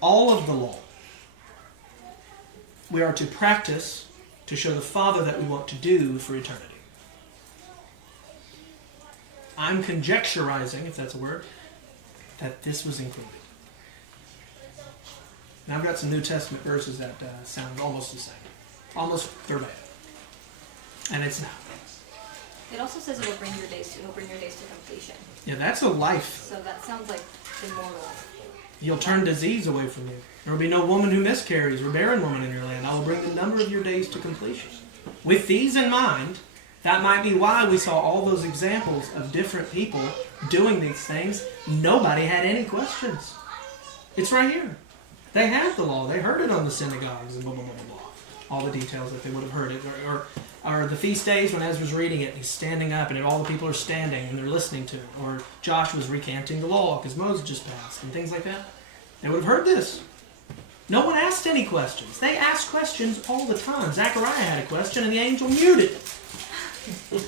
All of the law we are to practice to show the Father that we want to do for eternity. I'm conjecturizing, if that's a word, that this was included. And I've got some New Testament verses that sound almost the same. Almost verbatim. And it's not. It also says it'll bring your days to completion. Yeah, that's a life. So that sounds like immortal. You'll turn disease away from you. There will be no woman who miscarries or barren woman in your land. I will bring the number of your days to completion. With these in mind, that might be why we saw all those examples of different people doing these things. Nobody had any questions. It's right here. They had the law. They heard it on the synagogues and blah, blah, blah, blah, blah. All the details that they would have heard it. Or the feast days when Ezra's reading it, he's standing up and all the people are standing and they're listening to it. Or Joshua's recanting the law because Moses just passed and things like that. They would have heard this. No one asked any questions. They asked questions all the time. Zechariah had a question and the angel muted it.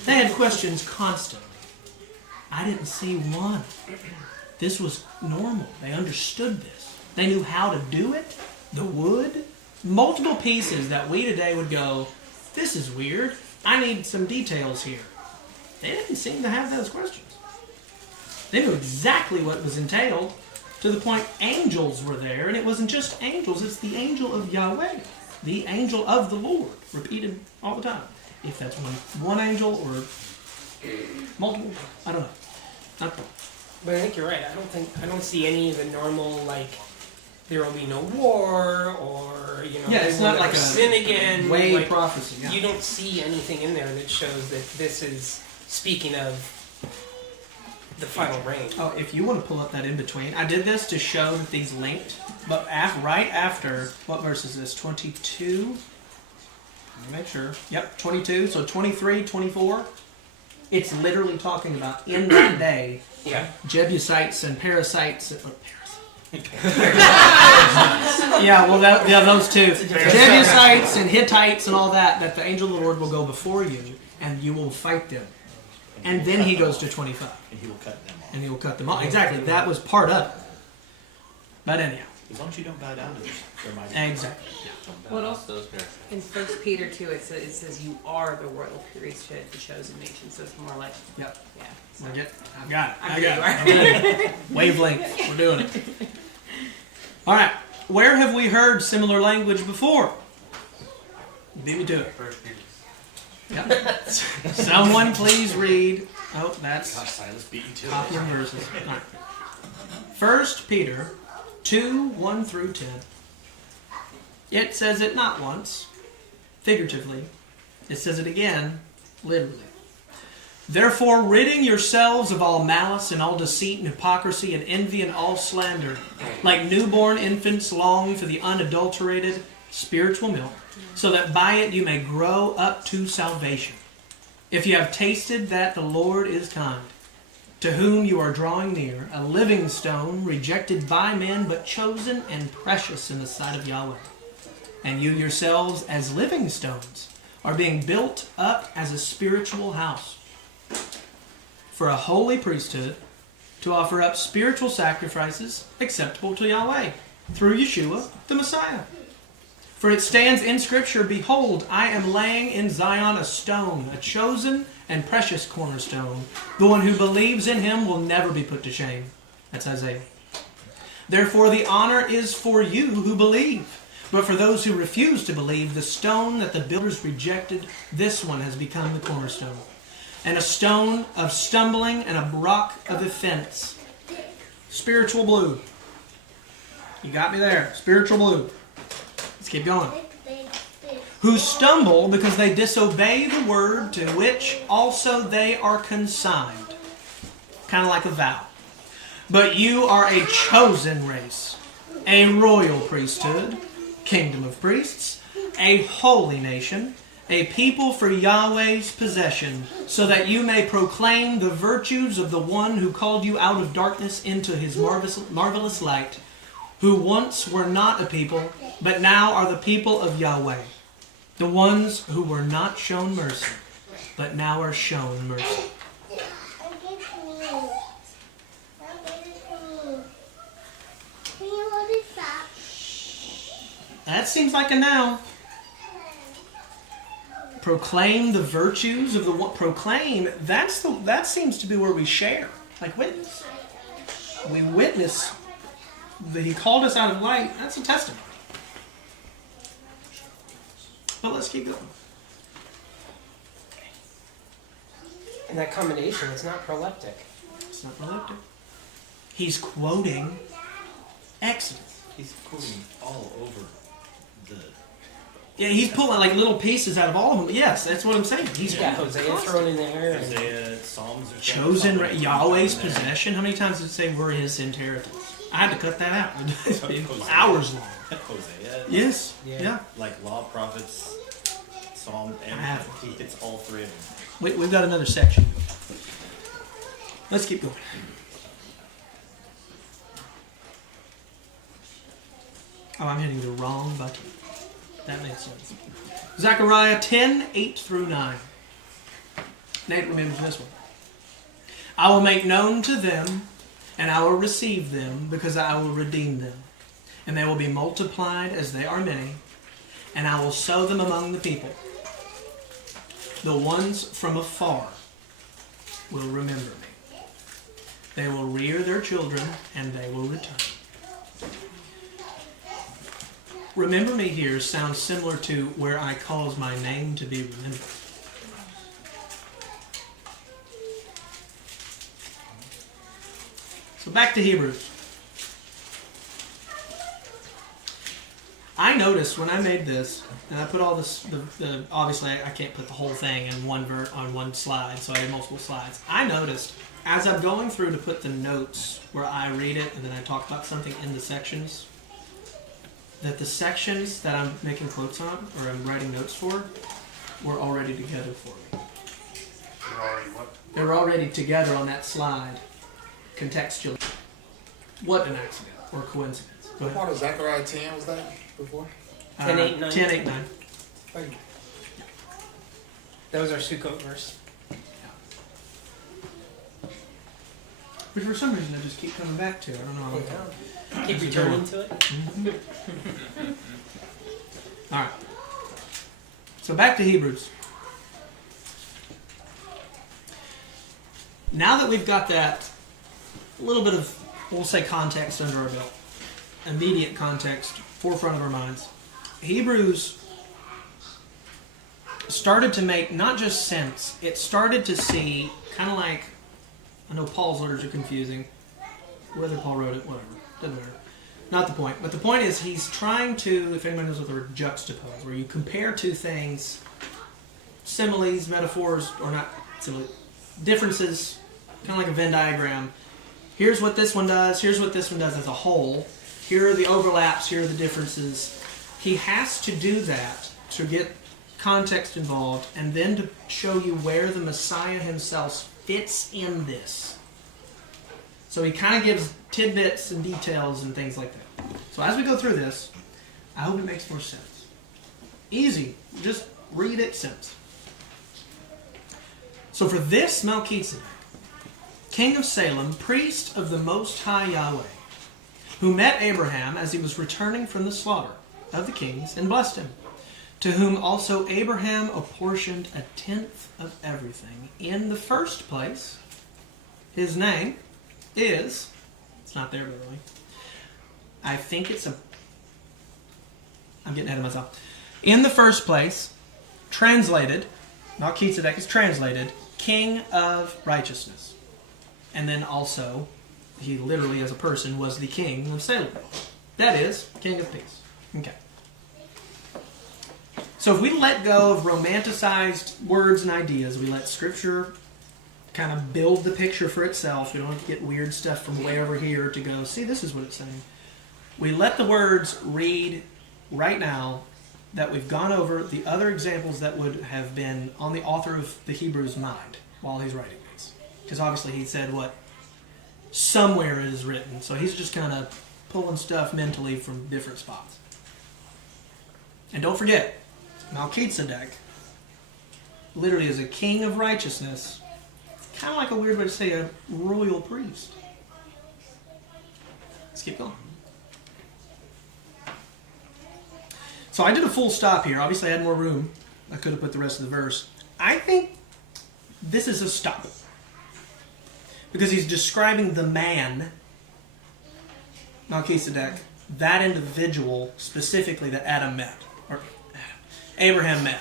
They had questions constantly. I didn't see one. This was normal. They understood this. They knew how to do it. The wood. Multiple pieces that we today would go, this is weird. I need some details here. They didn't seem to have those questions. They knew exactly what was entailed, to the point angels were there, and it wasn't just angels, it's the angel of Yahweh, the angel of the Lord, repeated all the time. If that's one angel or multiple, I don't know. Not the, But I think you're right. I don't see any of the normal, like, there will be no war, or, you know, yeah, they it's will not never like a sin again. way Like, prophecy. Yeah. you don't see anything in there that shows that this is speaking of the final reign. Oh, if you want to pull up that in between, I did this to show that these linked, but right after, what verse is this? 22? Let me make sure. Yep, 22. So 23, 24. It's literally talking about in that day, Yeah. Jebusites and Parasites. Yeah, well, those two. Jebusites and Hittites and all that, that the angel of the Lord will go before you, and you will fight them. And then he goes to 25. And he will cut them off. And he will cut them off. Exactly, that was part of it. But anyhow. As long as you don't bow down to their mighty. Exactly. What else? In 1 Peter 2, it says you are the royal priesthood, the chosen nation. So it's more like, Yep. yeah. I've got it. I I bet got you it. Wavelength. We're doing it. All right. Where have we heard similar language before? Beat me to it. Yep. Someone please read. Oh, that's Gosh, Silas beat you to copy of verses. All right. 1 Peter 2, 1 through 10. It says it not once, figuratively. It says it again, literally. Therefore, ridding yourselves of all malice and all deceit and hypocrisy and envy and all slander, like newborn infants long for the unadulterated spiritual milk, so that by it you may grow up to salvation. If you have tasted that the Lord is kind, to whom you are drawing near, a living stone, rejected by men, but chosen and precious in the sight of Yahweh. And you yourselves, as living stones, are being built up as a spiritual house, for a holy priesthood, to offer up spiritual sacrifices acceptable to Yahweh, through Yeshua, the Messiah. For it stands in Scripture, behold, I am laying in Zion a stone, a chosen and precious cornerstone. The one who believes in him will never be put to shame. That's Isaiah. Therefore the honor is for you who believe. But for those who refuse to believe, the stone that the builders rejected, this one has become the cornerstone, and a stone of stumbling and a rock of offense. Spiritual blue. You got me there. Spiritual blue. Let's keep going. Who stumble because they disobey the word to which also they are consigned. Kind of like a vow. But you are a chosen race, a royal priesthood, kingdom of priests, a holy nation, a people for Yahweh's possession, so that you may proclaim the virtues of the one who called you out of darkness into his marvelous light, who once were not a people, but now are the people of Yahweh, the ones who were not shown mercy, but now are shown mercy. That seems like a now. Proclaim the virtues of the one. Proclaim. That seems to be where we share, like witness. We witness that He called us out of light. That's a testimony. But let's keep going. And that combination is not proleptic. It's not proleptic. He's quoting Exodus. He's quoting all over the. Yeah, he's pulling like little pieces out of all of them. Yes, that's what I'm saying. He's Yeah, Hosea thrown in there. And Isaiah, Psalms, or chosen something. Yahweh's In there. possession. How many times did it say we're His inheritance? I had to cut that out. It's been Hosea. hours long. Hosea. Yes. Yeah. Yeah. Like law, prophets, Psalm, and I have. he hits all three of them. We've got another section. Let's keep going. Oh, I'm hitting the wrong button. That makes sense. Zechariah 10, 8 through 9. Nate remembers this one. I will make known to them, and I will receive them, because I will redeem them. And they will be multiplied as they are many, and I will sow them among the people. The ones from afar will remember me. They will rear their children, and they will return. Remember me here sounds similar to where I cause my name to be remembered. So back to Hebrews. I noticed when I made this, and I put all this, obviously I can't put the whole thing in one on one slide, so I had multiple slides. I noticed as I'm going through to put the notes where I read it and then I talk about something in the sections, that the sections that I'm making quotes on or I'm writing notes for were already together for me. You're already what? They were already together on that slide, contextually. What an accident or coincidence. Go ahead. What part of Zechariah 10 was that before? 10, 8, 9. 10, 8, 9. that was our Sukkot verse. Which for some reason I just keep coming back to. I don't know. Keep returning to it. Alright. So back to Hebrews. Now that we've got that little bit of, we'll say, context under our belt, immediate context, forefront of our minds, Hebrews started to make not just sense, it started to see, kind of like, I know Paul's letters are confusing. Whether Paul wrote it, whatever. Doesn't matter. Not the point. But the point is he's trying to, if anyone knows what the word juxtapose, where you compare two things, similes, metaphors, or not similes, differences, kind of like a Venn diagram. Here's what this one does, here's what this one does as a whole. Here are the overlaps, here are the differences. He has to do that to get context involved and then to show you where the Messiah himself fits in this. So he kind of gives tidbits and details and things like that. So as we go through this, I hope it makes more sense. Easy. Just read it, sense. So for this Melchizedek, king of Salem, priest of the Most High Yahweh, who met Abraham as he was returning from the slaughter of the kings and blessed him, to whom also Abraham apportioned 1/10 of everything. In the first place, his name is, it's not there by the way, I think it's a, I'm getting ahead of myself. In the first place, translated, Melchizedek is translated, king of righteousness. And then also, he literally as a person was the king of Salem. That is, king of peace. Okay. So if we let go of romanticized words and ideas, we let Scripture kind of build the picture for itself. We don't have to get weird stuff from way over here to go, see, this is what it's saying. We let the words read right now that we've gone over the other examples that would have been on the author of the Hebrews' mind while he's writing these. Because obviously he said what? Somewhere it is written. So he's just kind of pulling stuff mentally from different spots. And don't forget, Melchizedek literally is a king of righteousness. Kind of like a weird way to say a royal priest. Let's keep going. So I did a full stop here. Obviously, I had more room. I could have put the rest of the verse. I think this is a stop. Because he's describing the man, Melchizedek, that individual specifically that Adam met, or Abraham met.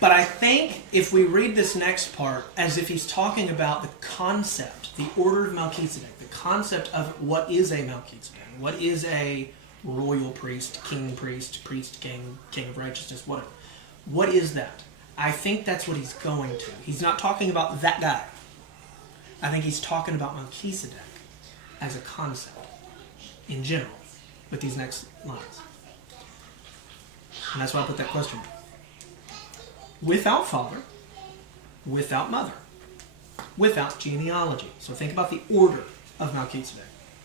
But I think if we read this next part as if he's talking about the concept, the order of Melchizedek, the concept of what is a Melchizedek, what is a royal priest, king, king of righteousness, whatever. What is that? I think that's what he's going to. He's not talking about that guy. I think he's talking about Melchizedek as a concept in general with these next lines. And that's why I put that question. Without father, without mother, without genealogy. So think about the order of Melchizedek.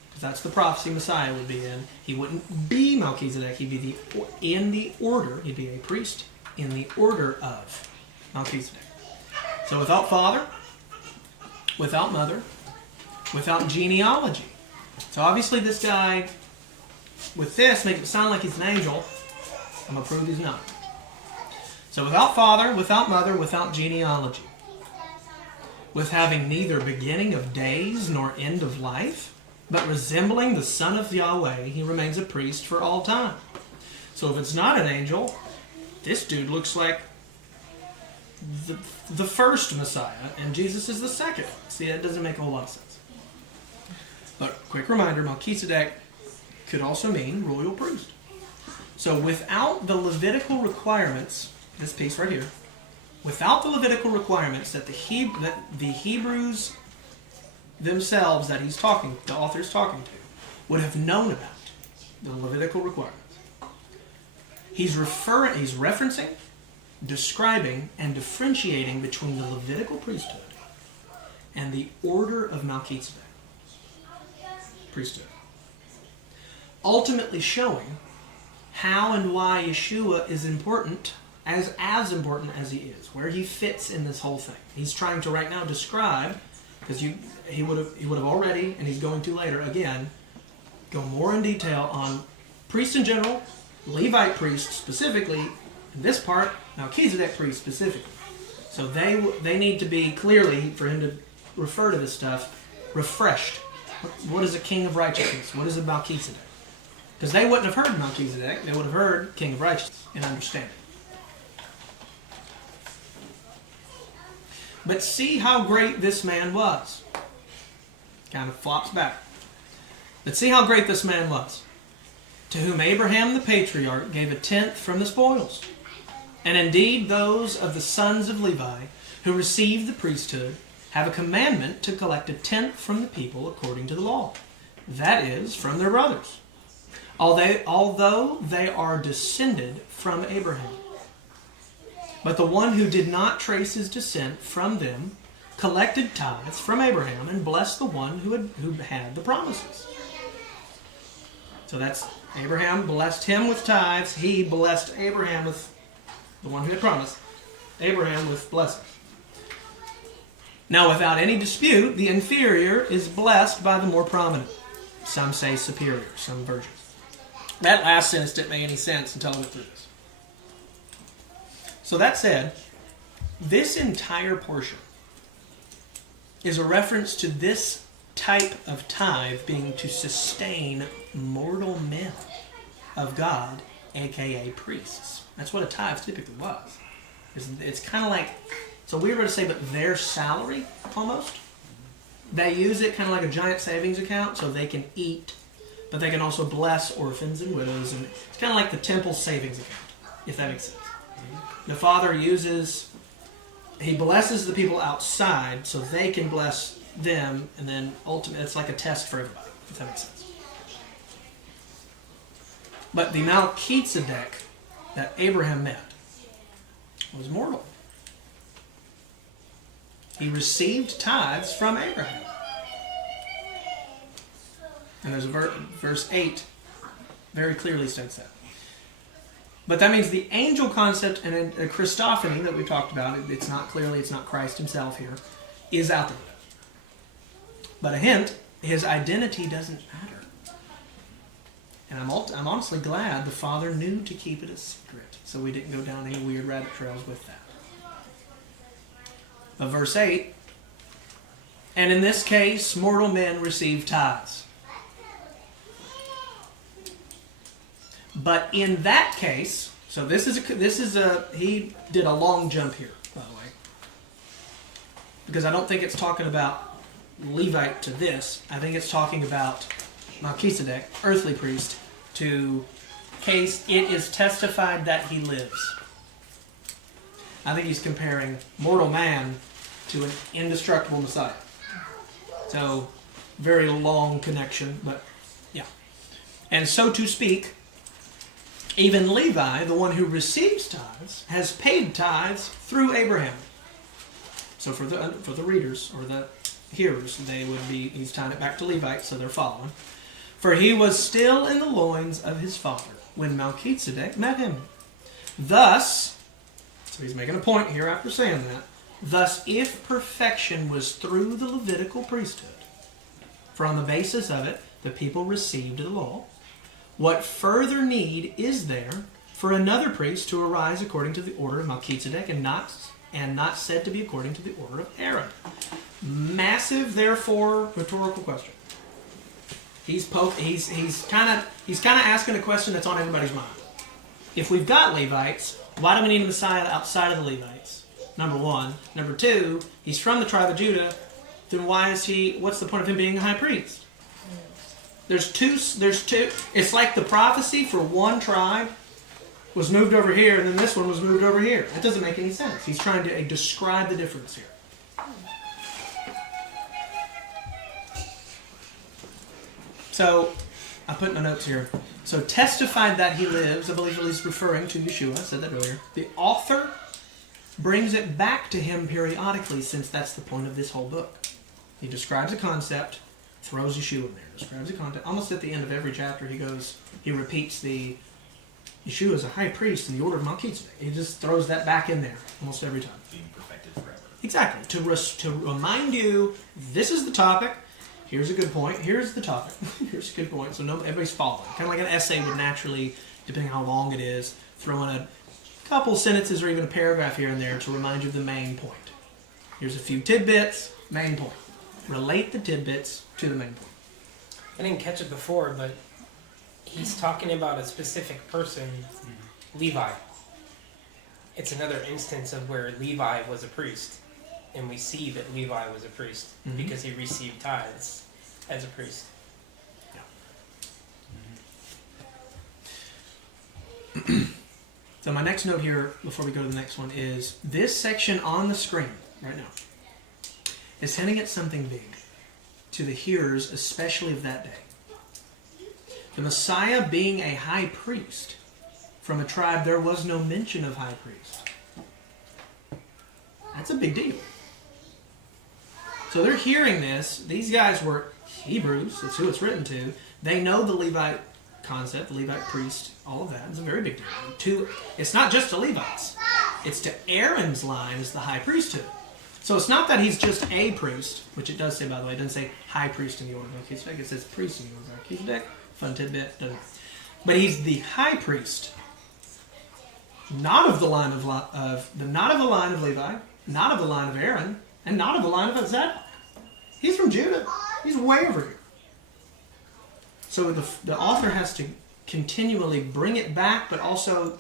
Because that's the prophecy Messiah would be in. He wouldn't be Melchizedek. He'd be in the order. He'd be a priest in the order of Melchizedek. So without father, without mother, without genealogy. So obviously this guy, with this, makes it sound like he's an angel. I'm going to prove he's not. So without father, without mother, without genealogy. With having neither beginning of days nor end of life, but resembling the Son of Yahweh, he remains a priest for all time. So if it's not an angel, this dude looks like the first Messiah, and Jesus is the second. See, that doesn't make a whole lot of sense. But quick reminder, Melchizedek could also mean royal priest. So without the Levitical requirements, this piece right here, without the Levitical requirements that the Hebrews themselves that the author's talking to, would have known about the Levitical requirements. He's referencing, describing, and differentiating between the Levitical priesthood and the order of Melchizedek priesthood. Ultimately showing how and why Yeshua is important, as important as he is, where he fits in this whole thing. He's trying to right now describe, because he would have already, and he's going to later again, go more in detail on priests in general, Levite priests specifically, in this part, Melchizedek priests specifically. So they need to be clearly, for him to refer to this stuff, refreshed. What is a king of righteousness? What is a Melchizedek? Because they wouldn't have heard Melchizedek, they would have heard king of righteousness and understanding. But see how great this man was. Kind of flops back. But see how great this man was. To whom Abraham the patriarch gave a tenth from the spoils. And indeed those of the sons of Levi who received the priesthood have a commandment to collect a tenth from the people according to the law. That is, from their brothers. Although they are descended from Abraham. But the one who did not trace his descent from them collected tithes from Abraham and blessed the one who had the promises. So that's Abraham blessed him with tithes. He blessed Abraham with the one who had promised. Abraham with blessings. Now without any dispute, the inferior is blessed by the more prominent. Some say superior, some versions. That last sentence didn't make any sense until I went through this. So that said, this entire portion is a reference to this type of tithe being to sustain mortal men of God, aka priests. That's what a tithe typically was. It's kind of like, it's a weird way to say, but their salary, almost. They use it kind of like a giant savings account so they can eat, but they can also bless orphans and widows. And it's kind of like the temple savings account, if that makes sense. The Father he blesses the people outside so they can bless them, and then ultimately it's like a test for everybody, if that makes sense. But the Melchizedek that Abraham met was mortal. He received tithes from Abraham. And there's a verse 8 very clearly states that. But that means the angel concept and a Christophany that we talked about, it's not Christ himself here, is out there. But a hint, his identity doesn't matter. And I'm honestly glad the Father knew to keep it a secret, so we didn't go down any weird rabbit trails with that. But verse 8, and in this case, mortal men receive tithes. But in that case, so he did a long jump here, by the way, because I don't think it's talking about Levite to this. I think it's talking about Melchizedek, earthly priest, to case it is testified that he lives. I think he's comparing mortal man to an indestructible Messiah. So, very long connection, but yeah. And so to speak, even Levi, the one who receives tithes, has paid tithes through Abraham. So for the readers or the hearers, he's tying it back to Levites, so they're following. For he was still in the loins of his father when Melchizedek met him. Thus, so he's making a point here after saying that, thus if perfection was through the Levitical priesthood, for on the basis of it the people received the law, what further need is there for another priest to arise according to the order of Melchizedek and not said to be according to the order of Aaron? Massive, therefore, rhetorical question. He's kind of asking a question that's on everybody's mind. If we've got Levites, why do we need a Messiah outside of the Levites? Number one. Number two, he's from the tribe of Judah. Then what's the point of him being a high priest? There's two. It's like the prophecy for one tribe was moved over here, and then this one was moved over here. That doesn't make any sense. He's trying to describe the difference here. So, I put in my notes here. So, testified that he lives, I believe he's referring to Yeshua. I said that earlier. The author brings it back to him periodically, since that's the point of this whole book. He describes a concept, throws Yeshua in there, describes the content. Almost at the end of every chapter, he repeats Yeshua is a high priest in the order of Melchizedek. He just throws that back in there almost every time. Being perfected forever. Exactly. To remind you, this is the topic. Here's a good point. Here's the topic. Here's a good point. So everybody's following. Kind of like an essay would naturally, depending on how long it is, throw in a couple sentences or even a paragraph here and there to remind you of the main point. Here's a few tidbits, main point. Relate the tidbits to the main point. I didn't catch it before, but he's talking about a specific person, Levi. It's another instance of where Levi was a priest. And we see that Levi was a priest because he received tithes as a priest. Yeah. So my next note here, before we go to the next one, is this section on the screen right now is hinting at something big to the hearers, especially of that day. The Messiah being a high priest from a tribe there was no mention of high priest. That's a big deal. So they're hearing this. These guys were Hebrews. That's who it's written to. They know the Levite concept, the Levite priest, all of that. It's a very big deal. It's not just to Levites. It's to Aaron's line as the high priesthood. So it's not that he's just a priest, which it does say, by the way. It doesn't say high priest in the order of Melchizedek. It says priest in the order of Melchizedek. Fun tidbit. Doesn't. But he's the high priest. Not of the line of Levi, not of the line of Aaron, and not of the line of Zadok. He's from Judah. He's way over here. So the author has to continually bring it back, but also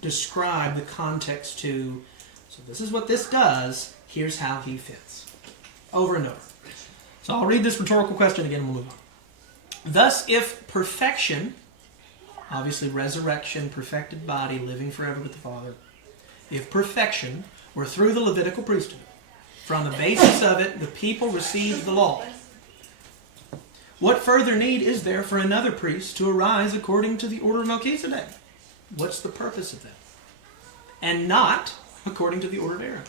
describe the context to, so this is what this does, here's how he fits. Over and over. So I'll read this rhetorical question again and we'll move on. Thus, if perfection, obviously resurrection, perfected body, living forever with the Father, if perfection were through the Levitical priesthood, for on the basis of it, the people received the law. What further need is there for another priest to arise according to the order of Melchizedek? What's the purpose of that? And not according to the order of Aaron.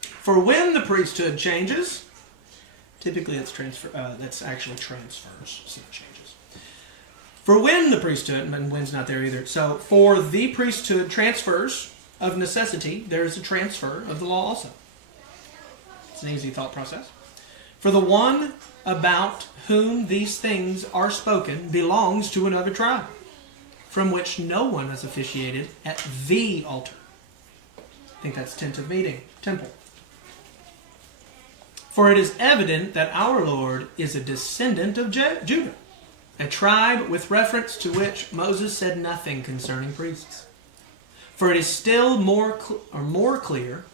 For when the priesthood changes, typically that's actually transfers, so it changes. For when the priesthood, and when's not there either. So for the priesthood transfers, of necessity, there is a transfer of the law also. It's an easy thought process. For the one about whom these things are spoken belongs to another tribe, from which no one has officiated at the altar. I think that's tent of meeting, temple. For it is evident that our Lord is a descendant of Judah, a tribe with reference to which Moses said nothing concerning priests. For it is still more clear,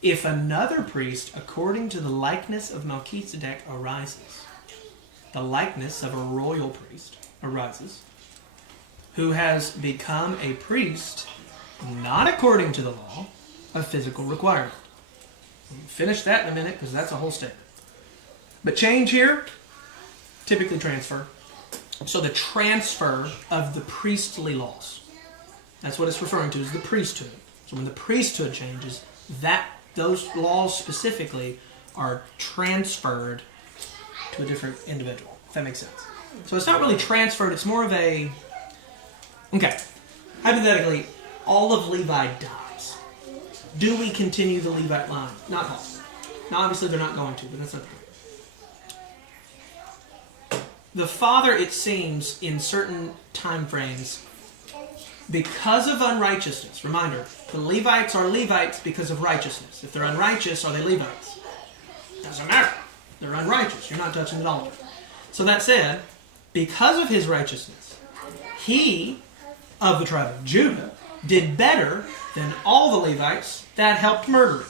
if another priest according to the likeness of Melchizedek arises, the likeness of a royal priest arises, who has become a priest not according to the law of physical requirement. We'll finish that in a minute because that's a whole statement. But change here, typically transfer. So the transfer of the priestly laws. That's what it's referring to, is the priesthood. So when the priesthood changes, those laws specifically are transferred to a different individual, if that makes sense. So it's not really transferred, it's more of a... Okay, hypothetically, all of Levi dies. Do we continue the Levite line? Not all. Now obviously they're not going to, but that's not the point. The father, it seems, in certain time frames, because of unrighteousness, reminder, the Levites are Levites because of righteousness. If they're unrighteous, are they Levites? Doesn't matter. They're unrighteous. You're not touching the altar. So that said, because of his righteousness, he, of the tribe of Judah, did better than all the Levites that helped murder him.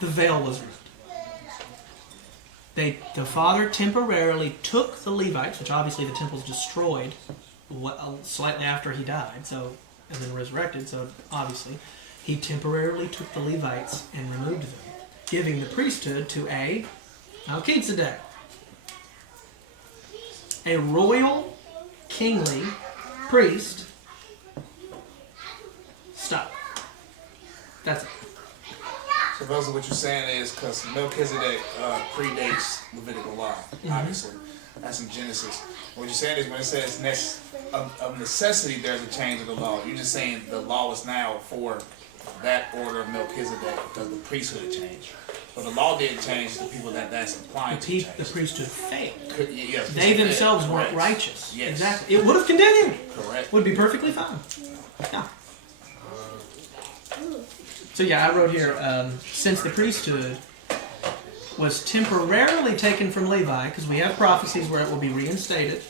The veil was ripped. The father temporarily took the Levites, which obviously the temple's destroyed slightly after he died, and then resurrected, so obviously he temporarily took the Levites and removed them, giving the priesthood to a Melchizedek, a royal, kingly priest. Stop. That's it. So basically what you're saying is, because Melchizedek predates Levitical law, obviously. That's in Genesis. What you're saying is when it says of necessity there's a change of the law, you're just saying the law is now for that order of Melchizedek because the priesthood changed. But the law didn't change the people that's applying to change. The priesthood failed. Yes, They themselves weren't righteous. Yes. Exactly. It would have condemned him. Correct. Would be perfectly fine. Yeah. So yeah, I wrote here, since the priesthood was temporarily taken from Levi, because we have prophecies where it will be reinstated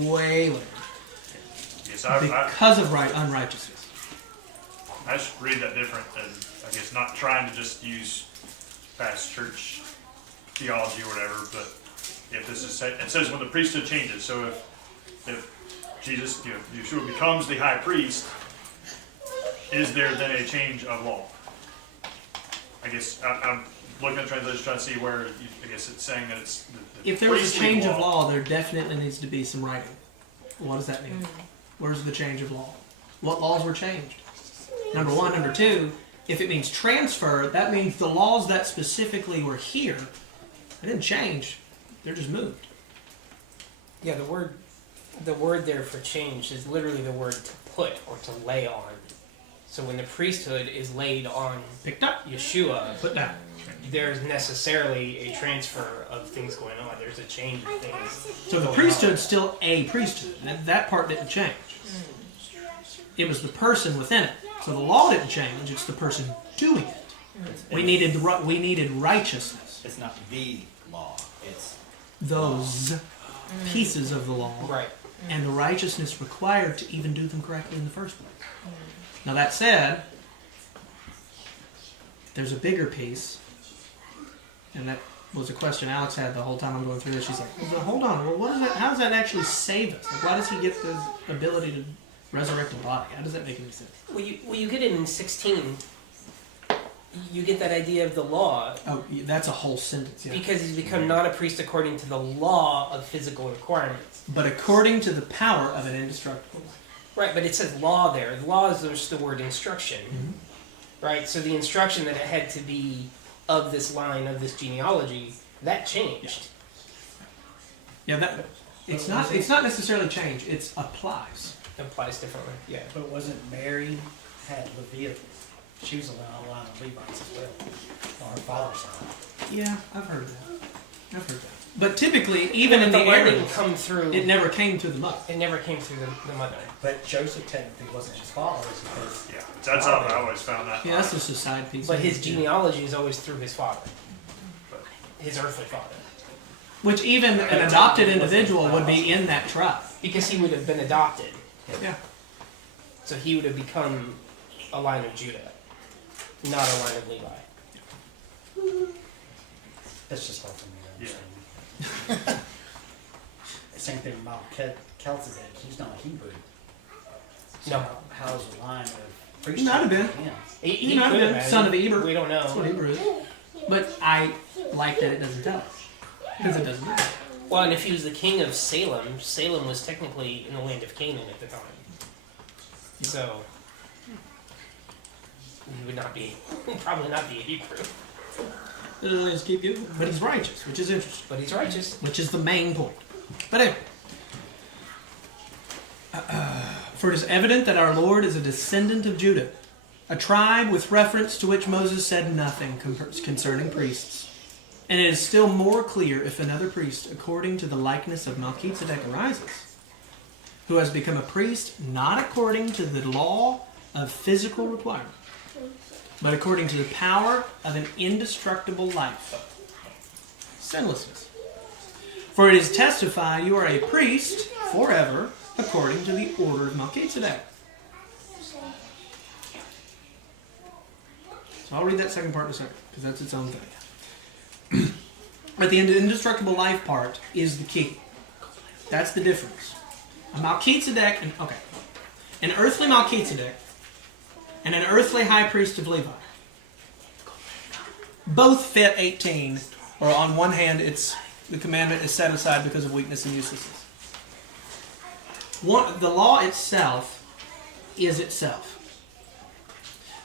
way later. Yes, because of unrighteousness. I just read that different than, I guess, not trying to just use past church theology or whatever, but if this is, it says when the priesthood changes, so if Jesus, Yeshua becomes the high priest, is there then a change of law? I guess I'm looking at translation trying to see where, I guess it's saying that it's... If there was a change of law, there definitely needs to be some writing. What does that mean? Where's the change of law? What laws were changed? Number one. Number two, if it means transfer, that means the laws that specifically were here, they didn't change. They're just moved. Yeah, the word there for change is literally the word to put or to lay on. So when the priesthood is laid on picked up, Yeshua, put down, there's necessarily a transfer of things going on. There's a change of things. So the priesthood's still a priesthood. That part didn't change. It was the person within it. So the law didn't change. It's the person doing it. We needed righteousness. It's not the law. It's those pieces of the law, right? And the righteousness required to even do them correctly in the first place. Now that said, there's a bigger piece, and that was a question Alex had the whole time I'm going through this. She's like, well, hold on, well, what is that? How does that actually save us? Like, why does he get the ability to resurrect a body? How does that make any sense? Well, you get it in 16. You get that idea of the law. Oh, that's a whole sentence, yeah. Because he's become not a priest according to the law of physical requirements, but according to the power of an indestructible life. Right, but it says law there. The law is just the word instruction, right? So the instruction that it had to be of this line, of this genealogy, that changed. Yeah, it's not necessarily change. It's applies. It applies differently. Yeah. But wasn't Mary had Leviathan? She was a line of Levites as well, on her father's side. Yeah, I've heard that. But typically, even in the line area, didn't come through. it never came through the mother. It never came through the mother. But Joseph technically wasn't his father, because Yeah, that's how I always found that. Yeah, that's just a side piece. But of his it. genealogy is always through his father, his earthly father, Which even an adopted individual would be in that tribe. because he would have been adopted. Yeah. So he would have become a line of Judah, not a line of Levi. that's just hard for me to understand. Same thing about Melchizedek, he's not a Hebrew. So No. how's the line of priesthood? He might have been. Yeah. He might have could been son of Eber. We don't know. That's what Hebrew is. But I like that it doesn't tell us. Because it doesn't matter. Well, and if he was the king of Salem, Salem was technically in the land of Canaan at the time. So he would not be, probably not be a Hebrew. It doesn't just keep you. But he's righteous, which is interesting. But he's righteous. Which is the main point. But anyway. For it is evident that our Lord is a descendant of Judah, a tribe with reference to which Moses said nothing concerning priests. And it is still more clear if another priest, according to the likeness of Melchizedek, arises, who has become a priest not according to the law of physical requirement, but according to the power of an indestructible life, sinlessness. For it is testified you are a priest forever, according to the order of Melchizedek. So I'll read that second part in a second, because that's its own thing. But the indestructible life part is the key. That's the difference. A Melchizedek, an earthly Melchizedek, and an earthly high priest of Levi. Both fit 18, or on one hand, the commandment is set aside because of weakness and uselessness. The law itself is itself.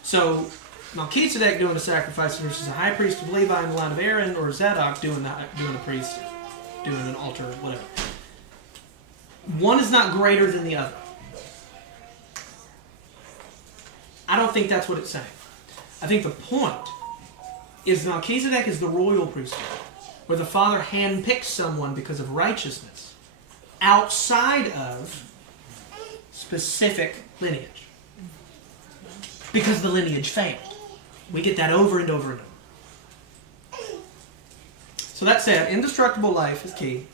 So Melchizedek doing a sacrifice versus a high priest of Levi in the line of Aaron, or Zadok doing a priest, doing an altar, whatever. One is not greater than the other. I don't think that's what it's saying. I think the point is Melchizedek is the royal priesthood, where the Father handpicks someone because of righteousness, outside of specific lineage. Because the lineage failed. We get that over and over and over. So that said, indestructible life is key.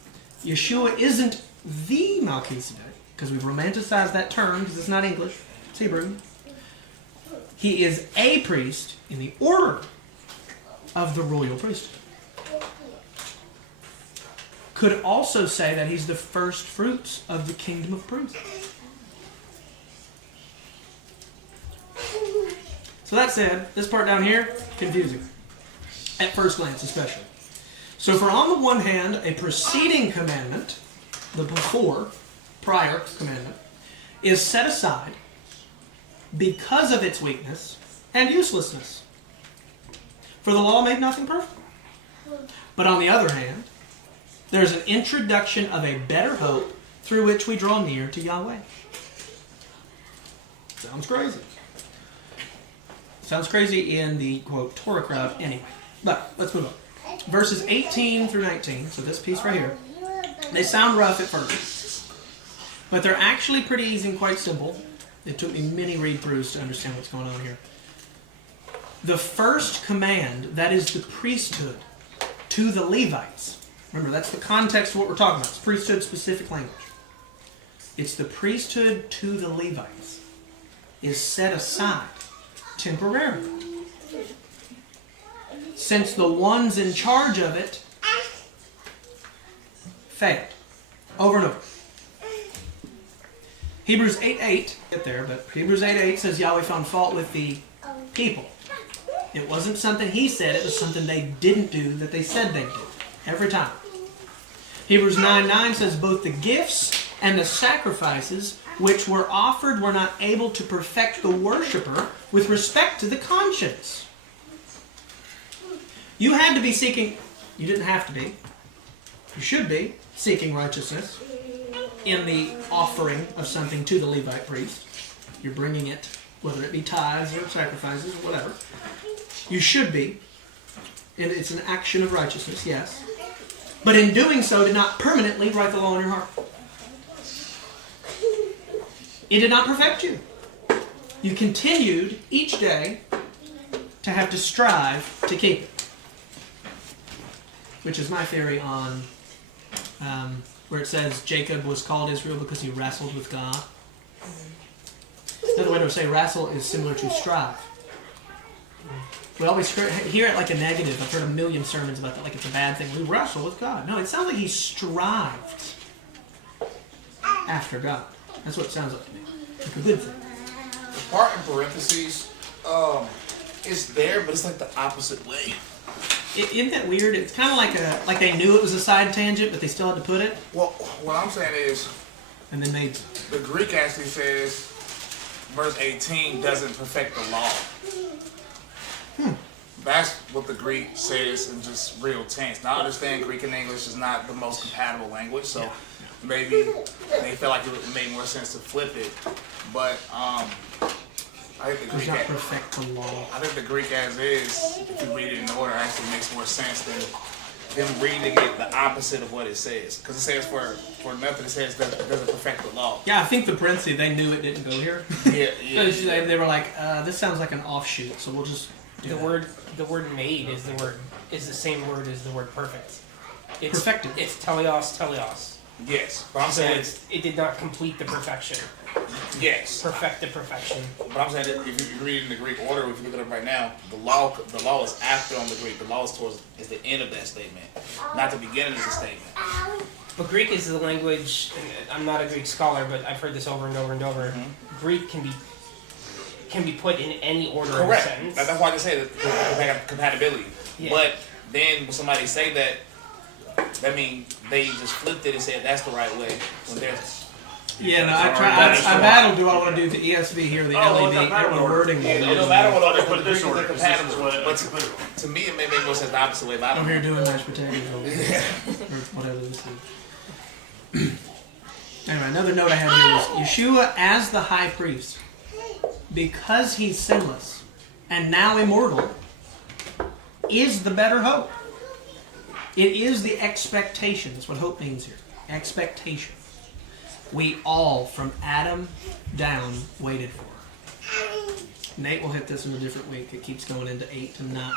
Yeshua isn't the Melchizedek, because we've romanticized that term, because it's not English, it's Hebrew. He is a priest in the order of the royal priesthood. Could also say that he's the first fruits of the kingdom of priests. So that said, this part down here, confusing. At first glance, especially. So for on the one hand, a preceding commandment, the prior commandment, is set aside because of its weakness and uselessness. For the law made nothing perfect. But on the other hand, there's an introduction of a better hope through which we draw near to Yahweh. Sounds crazy. Sounds crazy in the, quote, Torah crowd anyway. But let's move on. Verses 18 through 19, so this piece right here, they sound rough at first. But they're actually pretty easy and quite simple. It took me many read-throughs to understand what's going on here. The first command, that is the priesthood to the Levites. Remember, that's the context of what we're talking about. It's priesthood-specific language. It's the priesthood to the Levites is set aside temporarily. Since the ones in charge of it failed. Over and over. Hebrews 8:8, get there, but Hebrews 8:8 says Yahweh found fault with the people. It wasn't something he said, it was something they didn't do that they said they'd do. Every time. Hebrews 9:9 says both the gifts and the sacrifices which were offered were not able to perfect the worshiper with respect to the conscience. You had to be seeking, you didn't have to be, you should be seeking righteousness in the offering of something to the Levite priest. You're bringing it whether it be tithes or sacrifices or whatever. You should be. And it's an action of righteousness, yes. But in doing so, did not permanently write the law in your heart. It did not perfect you. You continued each day to have to strive to keep it. Which is my theory on where it says Jacob was called Israel because he wrestled with God. Another way to say wrestle is similar to strive. We always hear it like a negative. I've heard a million sermons about that, like it's a bad thing. We wrestle with God. No, it sounds like he strived after God. That's what it sounds like to me. Like a good thing. The part in parentheses, it's there, but it's like the opposite way. Isn't that weird? It's kind of like they knew it was a side tangent, but they still had to put it. Well, what I'm saying is, and then they. The Greek actually says, verse 18 doesn't perfect the law. That's what the Greek says in just real tense. Now I understand Greek and English is not the most compatible language, so maybe they felt like it made more sense to flip it. But I think the Greek perfect the law. I think the Greek as is, if you read it in order, actually makes more sense than them reading it the opposite of what it says. Because it says for nothing, it says that it doesn't perfect the law. Yeah, I think the parentheses, they knew it didn't go here. Yeah. They were like, this sounds like an offshoot, so we'll just do The that. word made is the same word as the word perfect. It's, Perfected. It's teleos. Yes, but I'm So saying it did not complete the perfection. yes. Perfect the perfection. But I'm saying that if you read in the Greek order, if you look at it right now, the law is after on the Greek. The law is the end of that statement, not the beginning of the statement. But Greek is the language. And I'm not a Greek scholar, but I've heard this over and over and over. Mm-hmm. Greek can be put in any order Correct. of a sentence. That's why I just say that compatibility. Yeah. But then when somebody say that means they just flipped it and said that's the right way. When there's Yeah, no, I battled. Do I want to do the ESV here, or the LED, or the wording? it don't matter what order, Put but this the order, Greek is 'cause this is compatible. what- But to me, it may make more sense the opposite way. But I I'm don't here doing mashed potatoes over here, or whatever this is. Anyway, another note I had here was Yeshua as the high priest, because he's sinless and now immortal, is the better hope. It is the expectation. That's what hope means here. Expectation. We all, from Adam down, waited for. Nate will hit this in a different week. It keeps going into 8 to 9,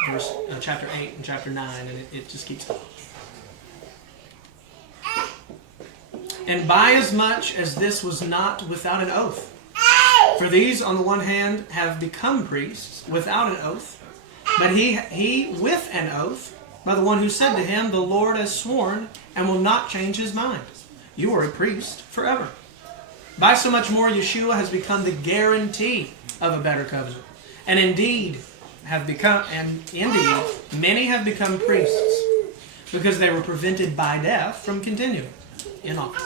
chapter 8 and chapter 9, and it just keeps going. And by as much as this was not without an oath. For these, on the one hand, have become priests without an oath, but he with an oath, by the one who said to him, the Lord has sworn and will not change his mind. You are a priest forever. By so much more, Yeshua has become the guarantee of a better covenant. And indeed, many have become priests because they were prevented by death from continuing in office.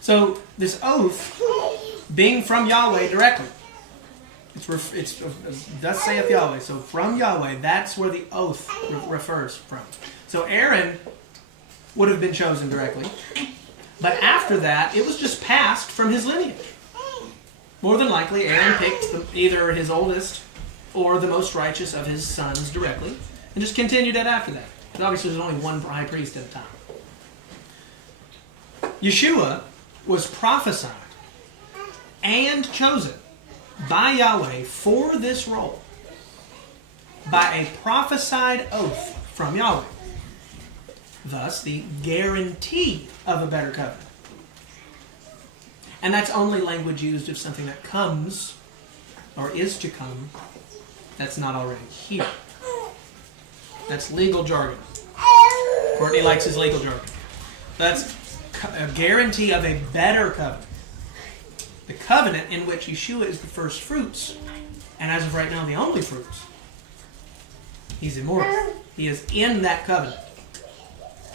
So this oath, being from Yahweh directly, it's thus saith Yahweh. So from Yahweh, that's where the oath refers from. So Aaron would have been chosen directly, but after that, it was just passed from his lineage. More than likely, Aaron picked either his oldest or the most righteous of his sons directly, and just continued it after that. But obviously, there's only one high priest at a time. Yeshua was prophesied and chosen by Yahweh for this role by a prophesied oath from Yahweh. Thus, the guarantee of a better covenant. And that's only language used of something that comes or is to come that's not already here. That's legal jargon. Courtney likes his legal jargon. That's a guarantee of a better covenant. The covenant in which Yeshua is the first fruits, and as of right now, the only fruits. He's immortal. He is in that covenant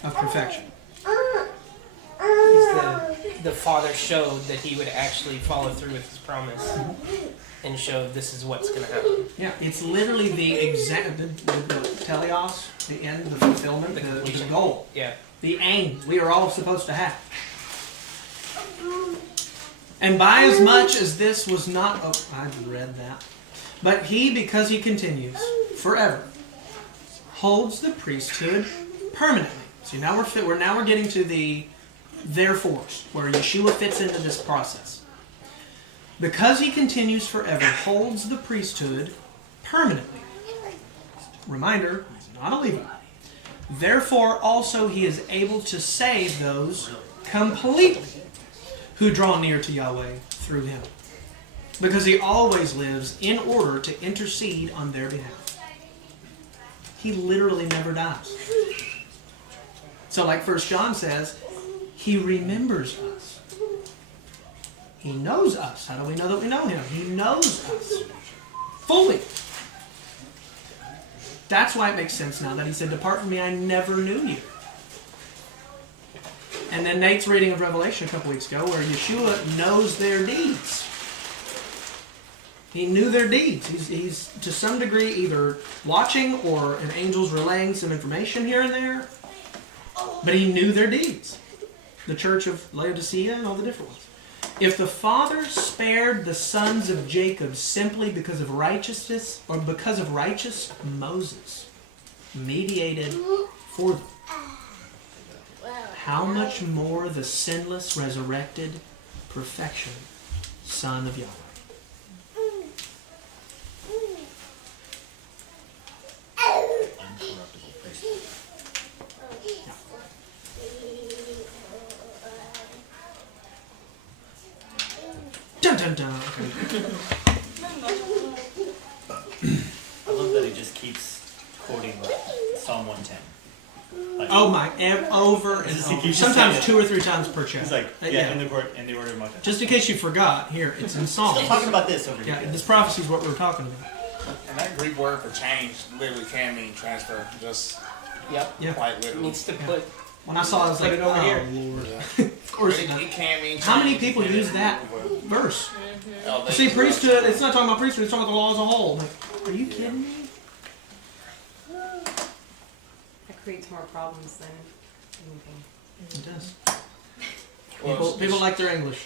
of perfection. The Father showed that he would actually follow through with his promise and showed this is what's going to happen. Yeah, it's literally the teleos, the end, the fulfillment, the goal. Yeah. The aim we are all supposed to have. And by as much as this was not, I read that. But he, because he continues forever, holds the priesthood permanently. See, now we're getting to the therefores, where Yeshua fits into this process. Because he continues forever, holds the priesthood permanently. Reminder, he's not a Levite. Therefore, also he is able to save those completely who draw near to Yahweh through him. Because he always lives in order to intercede on their behalf. He literally never dies. So like 1 John says, he remembers us. He knows us. How do we know that we know him? He knows us fully. That's why it makes sense now that he said, depart from me, I never knew you. And then Nate's reading of Revelation a couple weeks ago where Yeshua knows their deeds. He knew their deeds. He's to some degree either watching or an angel's relaying some information here and there. But he knew their deeds. The church of Laodicea and all the different ones. If the Father spared the sons of Jacob simply because of righteousness, or because of righteous Moses mediated for them, how much more the sinless, resurrected, perfection Son of Yahweh? Uncorruptible priesthood. Dun dun dun. I love that he just keeps quoting Psalm 110. Like, Oh my! Over and He over. keeps Sometimes saying it. 2 or 3 times per chapter. He's like, yeah, in the order of Melchizedek. Just in case you forgot, here it's in Psalms. Still talking about this over Yeah, here. this prophecy is what we're talking about. And that Greek word for change literally can mean transfer, just Yep. Yeah. quite literally. Needs to put. When I saw it, I was like, Put it over oh, here. Lord. Yeah. Of course It, not. it can mean How many change, people it can use that move, verse? oh, they See, use priesthood, it. it's not talking about priesthood, it's talking about the law as a whole. I'm like, are you kidding me? That creates more problems than anything. It does. Well, People like their English.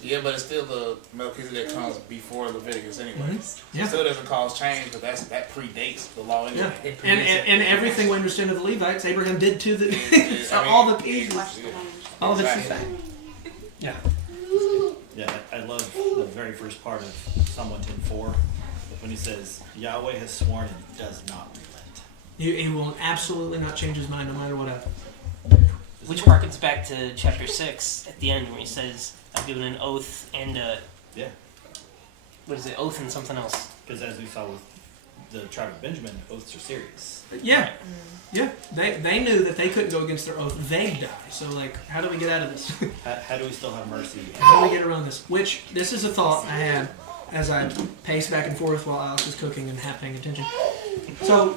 Yeah, but it's still the Melchizedek comes before Leviticus anyway. Yeah. It still doesn't cause change, but that predates the law anyway. Yeah. And everything we understand of the Levites, Abraham did to the I mean, all the pieces. All of it's the Exactly. same. Yeah. Yeah, I love the very first part of Psalm 110:4 when he says, Yahweh has sworn and does not relent. He will absolutely not change his mind no matter what happens. Which harkens back to chapter 6 at the end where he says, I've given an oath and Yeah, what is it? Oath and something else. because as we saw with the tribe of Benjamin, oaths are serious. Yeah. Yeah. They knew that they couldn't go against their oath. They'd die. So, like, how do we get out of this? How do we still have mercy? How do we get around this? Which, this is a thought I had as I paced back and forth while Alex was cooking and half paying attention. So,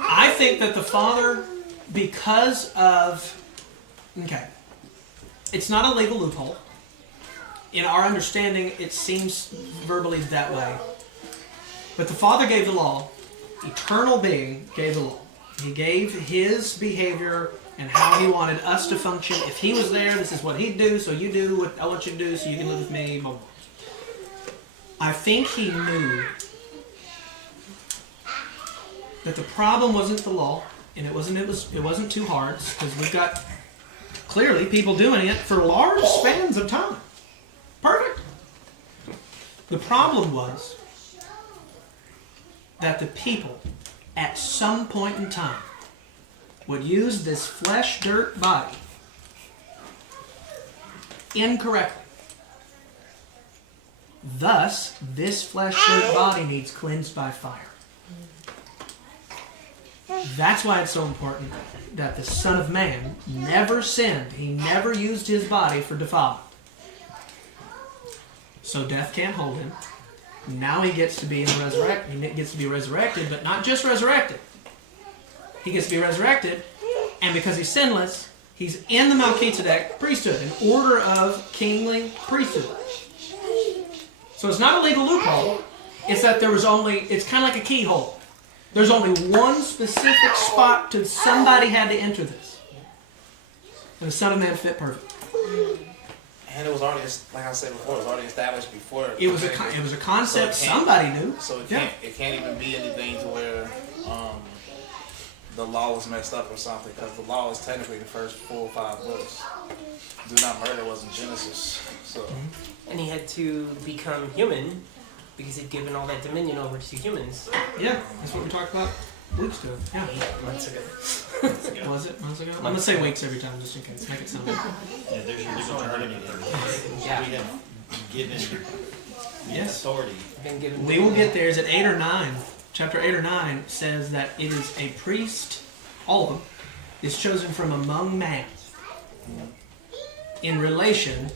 I think that the Father, because of, okay, it's not a legal loophole. In our understanding, it seems verbally that way. But the Father gave the law. Eternal being gave the law. He gave his behavior and how he wanted us to function. If he was there, this is what he'd do, so you do what I want you to do so you can live with me, blah, blah. I think he knew that the problem wasn't the law, and it wasn't too hard, because we've got clearly people doing it for large spans of time. Perfect. The problem was that the people at some point in time would use this flesh dirt body incorrectly. Thus, this flesh dirt body needs cleansed by fire. That's why it's so important that the Son of Man never sinned. He never used his body for defilement. So death can't hold him. Now he gets to be resurrected. He gets to be resurrected, but not just resurrected. He gets to be resurrected, and because he's sinless, he's in the Melchizedek priesthood, an order of kingly priesthood. So it's not a legal loophole. It's that it's kind of like a keyhole. There's only one specific spot to somebody had to enter this. And the Son of Man fit perfect. And it was already, like I said before, it was already established before. It was a concept somebody knew. So it Yeah. can't even be anything to where the law was messed up or something, because the law is technically the first 4 or 5 books. Do not murder was in Genesis. So And he had to become human because he'd given all that dominion over to humans Yeah, that's what we talked about weeks ago. Yeah. 8 months ago. Was it months ago? I'm gonna say weeks every time just in case. Make it sound good. Yeah, there's your legal term. Yeah. We have given Yes. authority. Been given We will get there. Is it 8 or 9? Chapter 8 or 9 says that it is a priest, all of them, is chosen from among man in relation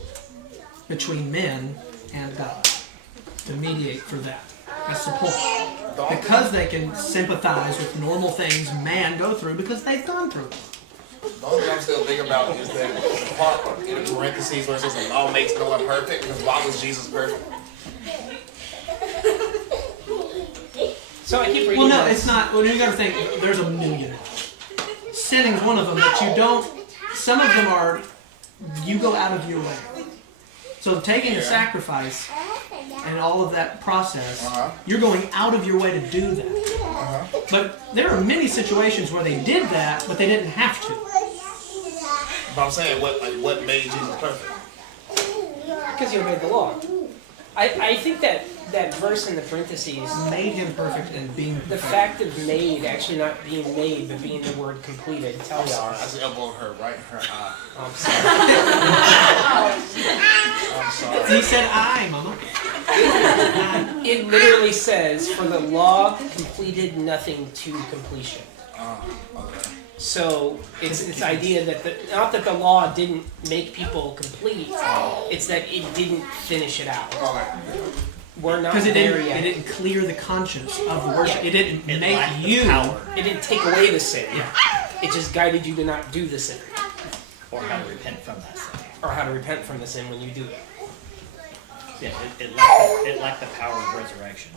between men and God to mediate for that. That's the point. Because they can sympathize with normal things man go through because they've gone through it. the only thing I'm still thinking about is that the part in the parentheses where it says the law makes no one perfect, because why was Jesus perfect? So I keep reading. Well, no, this. it's not. Well, you got to think. There's a million. Sinning's one of them, but you don't. Some of them are. You go out of your way. So taking a sacrifice and all of that process, you're going out of your way to do that. But there are many situations where they did that, but they didn't have to. But I'm saying, what made Jesus perfect? Because you obeyed the law. I think that verse in the parentheses, Made him perfect and being the perfect. fact of made actually not being made, but being the word completed, tells I'm sorry, I us. just elbowed her right in her eye. I'm sorry. I'm sorry. He said, "I, Mama." It literally says, "For the law completed nothing to completion." Okay. So it's this idea that not that the law didn't make people complete, it's that it didn't finish it out. Okay. We're not Because it there didn't. yet. It didn't clear the conscience of the worship. It didn't It make lacked the you. power. It didn't take away the sin. Yeah. It just guided you to not do the sin, Or how to repent from that sin. or how to repent from the sin when you do it. Yeah, it lacked the power of resurrection.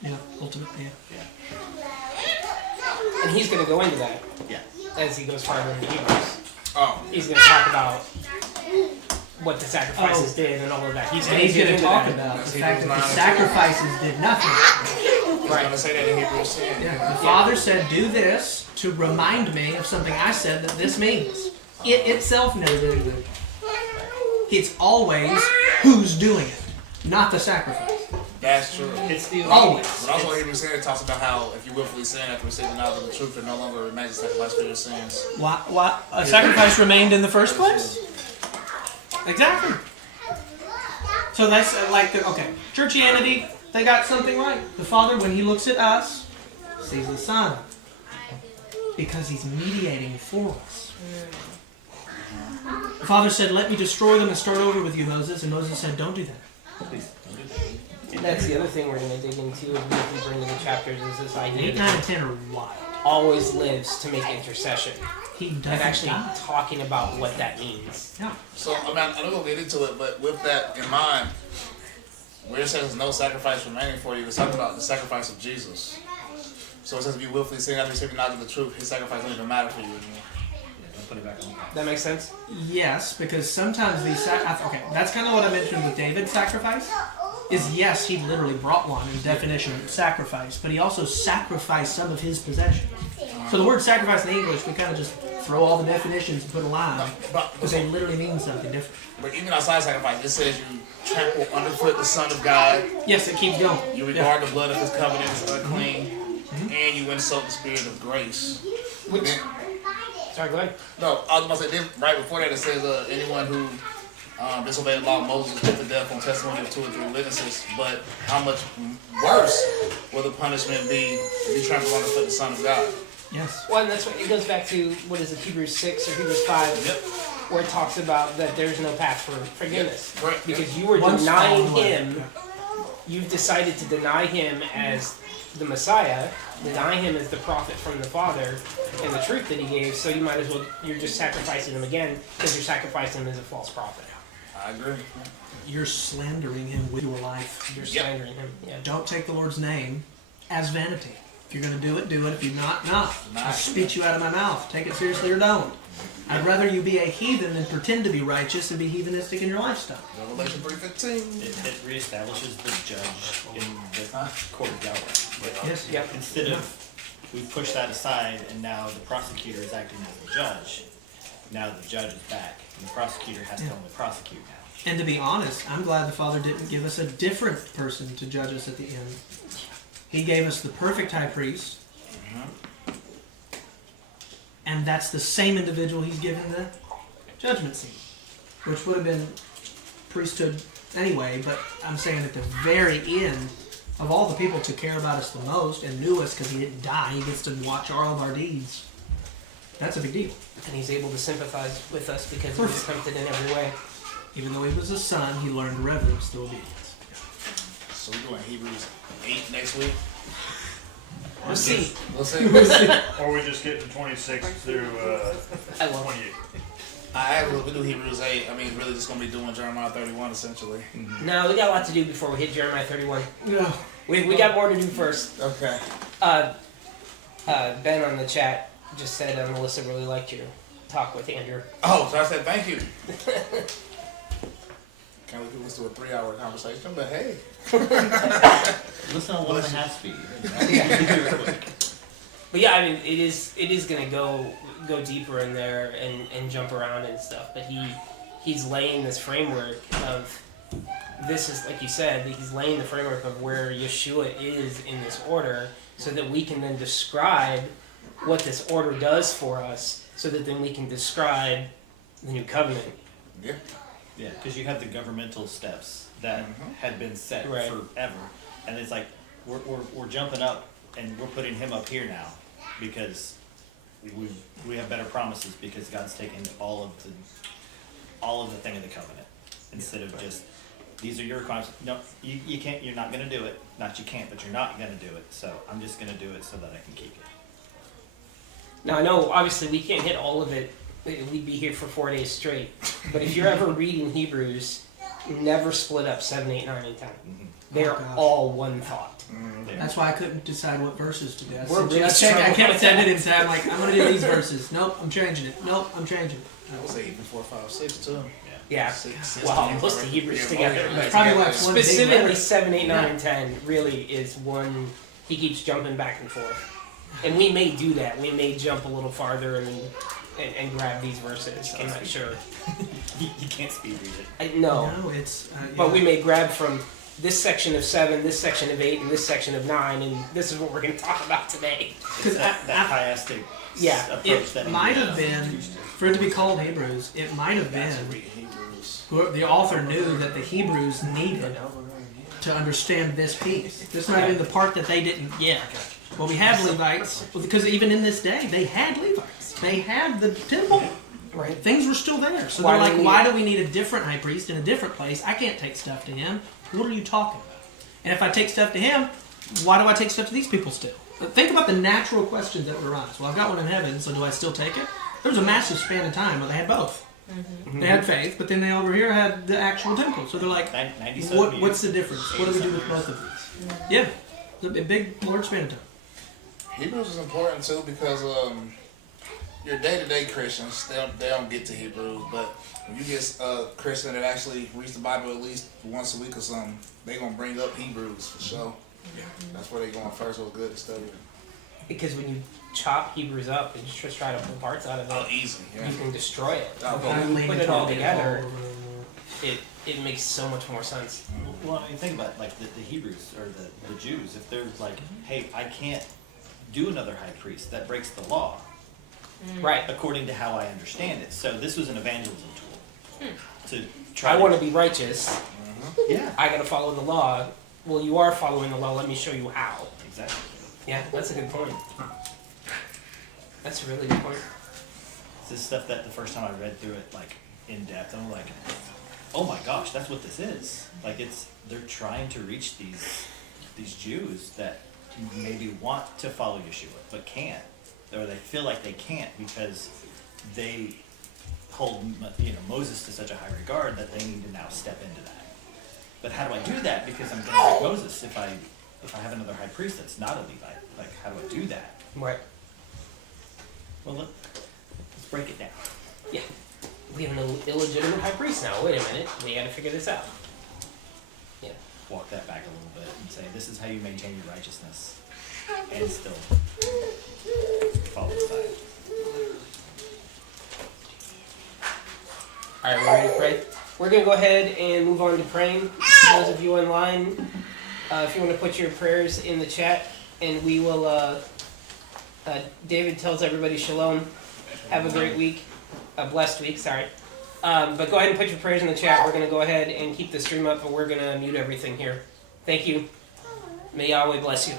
Yeah. Ultimately. Yeah. And he's going to go into that Yeah. as he goes farther into Hebrews. Oh. He's going to talk about what the sacrifices did and all of that. He's And going he's to going to talk about That's the fact that the Hebrews 9. sacrifices did nothing. He's going to say that in Hebrews 10. Yeah. The Father said, "Do this to remind me of something I said that this means." It itself never did anything. It's always who's doing it, not the sacrifice. That's true. It's the Always. But also Hebrews 10 talks about how if you willfully sin after receiving knowledge of the truth, there no longer remains a sacrifice for your sins. Why a sacrifice remained in the first place? Exactly. So that's okay. Churchianity, they got something right. The Father, when He looks at us, sees the Son because He's mediating for us. The Father said, "Let me destroy them and start over with you, Moses." And Moses said, "Don't do that." Please don't do that. That's the other thing we're going to dig into as we bring in the chapters is this idea 8, that 9, and 10 are wild. always lives to make intercession. He And doesn't actually die. talking about what that means. Yeah. So, I know we'll get into it, but with that in mind, where it says there's no sacrifice remaining for you, it's talking about the sacrifice of Jesus. So it says if you willfully sin after receiving knowledge of the truth, His sacrifice doesn't even matter for you anymore. Yeah, don't put it back on. That makes sense? Yes, because sometimes these okay, that's kind of what I mentioned with David's sacrifice. Is yes, he literally brought one in definition of sacrifice, but he also sacrificed some of his possessions. So the word sacrifice in English, we kind of just throw all the definitions and put a line because they literally mean something different. But even outside sacrifice, it says you trample underfoot the Son of God. Yes, it keeps going. You regard the blood of His covenant as unclean, and you insult the Spirit of grace. Which, Then- sorry, go ahead. No, I was going to say, then right before that, it says anyone who disobeyed the law of Moses was put to death on testimony of 2 or 3 witnesses. But how much worse will the punishment be if you trample underfoot the Son of God? Yes. Well, and that's what it goes back to, what is it, Hebrews 6 or Hebrews 5, Yep. where it talks about that there's no path for forgiveness. Right. Because you were Once denying found away. Him, you've decided to deny Him as the Messiah, deny Him as the prophet from the Father, and the truth that He gave, so you might as well, you're just sacrificing Him again, because you're sacrificing Him as a false prophet. I agree. You're slandering him with your life. You're Yep. slandering Him. Yeah. Don't take the Lord's name as vanity. If you're going to do it, do it. If you're not, not. I'll spit you out of my mouth. Take it seriously or don't. I'd rather you be a heathen than pretend to be righteous and be heathenistic in your lifestyle. Revelation 3:15. It reestablishes the judge in the court of Yahweh. Yes. Yep. Instead of, we push that aside and now the prosecutor is acting as the judge. Now the judge is back and the prosecutor has to only prosecute now. And to be honest, I'm glad the Father didn't give us a different person to judge us at the end. He gave us the perfect high priest. And that's the same individual he's given the judgment seat, which would have been priesthood anyway, but I'm saying at the very end, of all the people to care about us the most and knew us because he didn't die, he gets to watch all of our deeds. That's a big deal. And he's able to sympathize with us because he was tempted in every way. Even though he was a son, he learned reverence through obedience. So we're doing Hebrews 8 next week. We'll see. We'll see. Or we just get to 26 through I love 28. We do Hebrews 8. I mean, it's really just going to be doing Jeremiah 31 essentially. No, we got a lot to do before we hit Jeremiah 31. Yeah. We got more to do first. Okay. Ben on the chat just said Melissa really liked your talk with Andrew. Oh, so I said thank you. Can't let people listen to a 3-hour conversation, but hey. Listen on 1.5 speed. But yeah, I mean, it is gonna go deeper in there and jump around and stuff. But he's laying this framework of this is like you said. He's laying the framework of where Yeshua is in this order, so that we can then describe what this order does for us, so that then we can describe the new covenant. Yeah. Yeah, because you have the governmental steps that had been set Right. forever, and it's like we're jumping up and we're putting him up here now because we have better promises because God's taken all of the thing of the covenant instead of just these are your requirements. No, you can't. You're not going to do it. Not you can't, but you're not going to do it. So I'm just going to do it so that I can keep it. Now I know obviously we can't hit all of it. We'd be here for 4 days straight. But if you're ever reading Hebrews, never split up 7, 8, 9, and 10. They're gosh. all one thought. That's why I couldn't decide what verses to do. We're really I struggling kept with sending that. him, so I'm like, I'm going to do these verses. Nope, I'm changing it. Nope, I'm changing it. I would say even 4, 5, 6 too. Yeah. 6, Well, most of Hebrews together. It's probably like one big Specifically letter. 7, 8, 9, Yeah. and 10 really is one. He keeps jumping back and forth. And we may do that. We may jump a little farther and grab these verses. I'm not sure. You can't speed read it. No. No, it's. But yeah. we may grab from this section of 7, this section of 8, and this section of 9, and this is what we're going to talk about today. Because That chiastic Yeah, approach that it he might does. have been, for it to be called Hebrews, it might have That's been, reading Hebrews. the author knew that the Hebrews needed to understand this piece. This might have been the part that they didn't get. Well, we have Levites, because even in this day, they had Levites. They had the temple. Right. Things were still there. So Why they're do like, we why need do we need a different high priest in a different place? I can't take stuff to him. What are you talking about? And if I take stuff to him, why do I take stuff to these people still? But think about the natural questions that would arise. Well, I've got one in heaven, so do I still take it? There was a massive span of time where they had both. They had faith, but then they over here had the actual temple. So they're like, 97 years. what's the difference? What do we do with both of these? Yeah, it's a big, large span of time. Hebrews is important too because your day-to-day Christians they don't get to Hebrews, but when you get a Christian that actually reads the Bible at least once a week or something, they gonna bring up Hebrews for sure. That's where they going first. It was good to study. Because when you chop Hebrews up and just try to pull parts out of it, Oh, easy. Yeah. you can destroy it. Oh, But when you Lean put it into all it together, over and over. it makes so much more sense. Well, I mean, think about it, like the Hebrews or the Jews. If they're like, hey, I can't do another high priest, that breaks the law, Right. according to how I understand it. So this was an evangelism tool to try. I want to be righteous. Yeah, I got to follow the law. Well, you are following the law. Let me show you how. exactly. Yeah, that's a good point. That's a really good point. It's this stuff that the first time I read through it, like in depth, I'm like, oh my gosh, that's what this is. Like they're trying to reach these Jews that maybe want to follow Yeshua but can't, or they feel like they can't because they hold Moses to such a high regard that they need to now step into that. But how do I do that? Because I'm going to like Moses if I have another high priest that's not a Levite. Like how do I do that? Right. Well, let's break it down. we have an illegitimate high priest now. Wait a minute, we got to figure this out. Yeah. Walk that back a little bit and say, this is how you maintain your righteousness and still follow the side. All right, we're ready to pray. We're gonna go ahead and move on to praying. Those of you online, if you want to put your prayers in the chat, and we will. David tells everybody shalom. Have a great week, a blessed week. Sorry, but go ahead and put your prayers in the chat. We're gonna go ahead and keep the stream up, but we're gonna mute everything here. Thank you. May Yahweh bless you.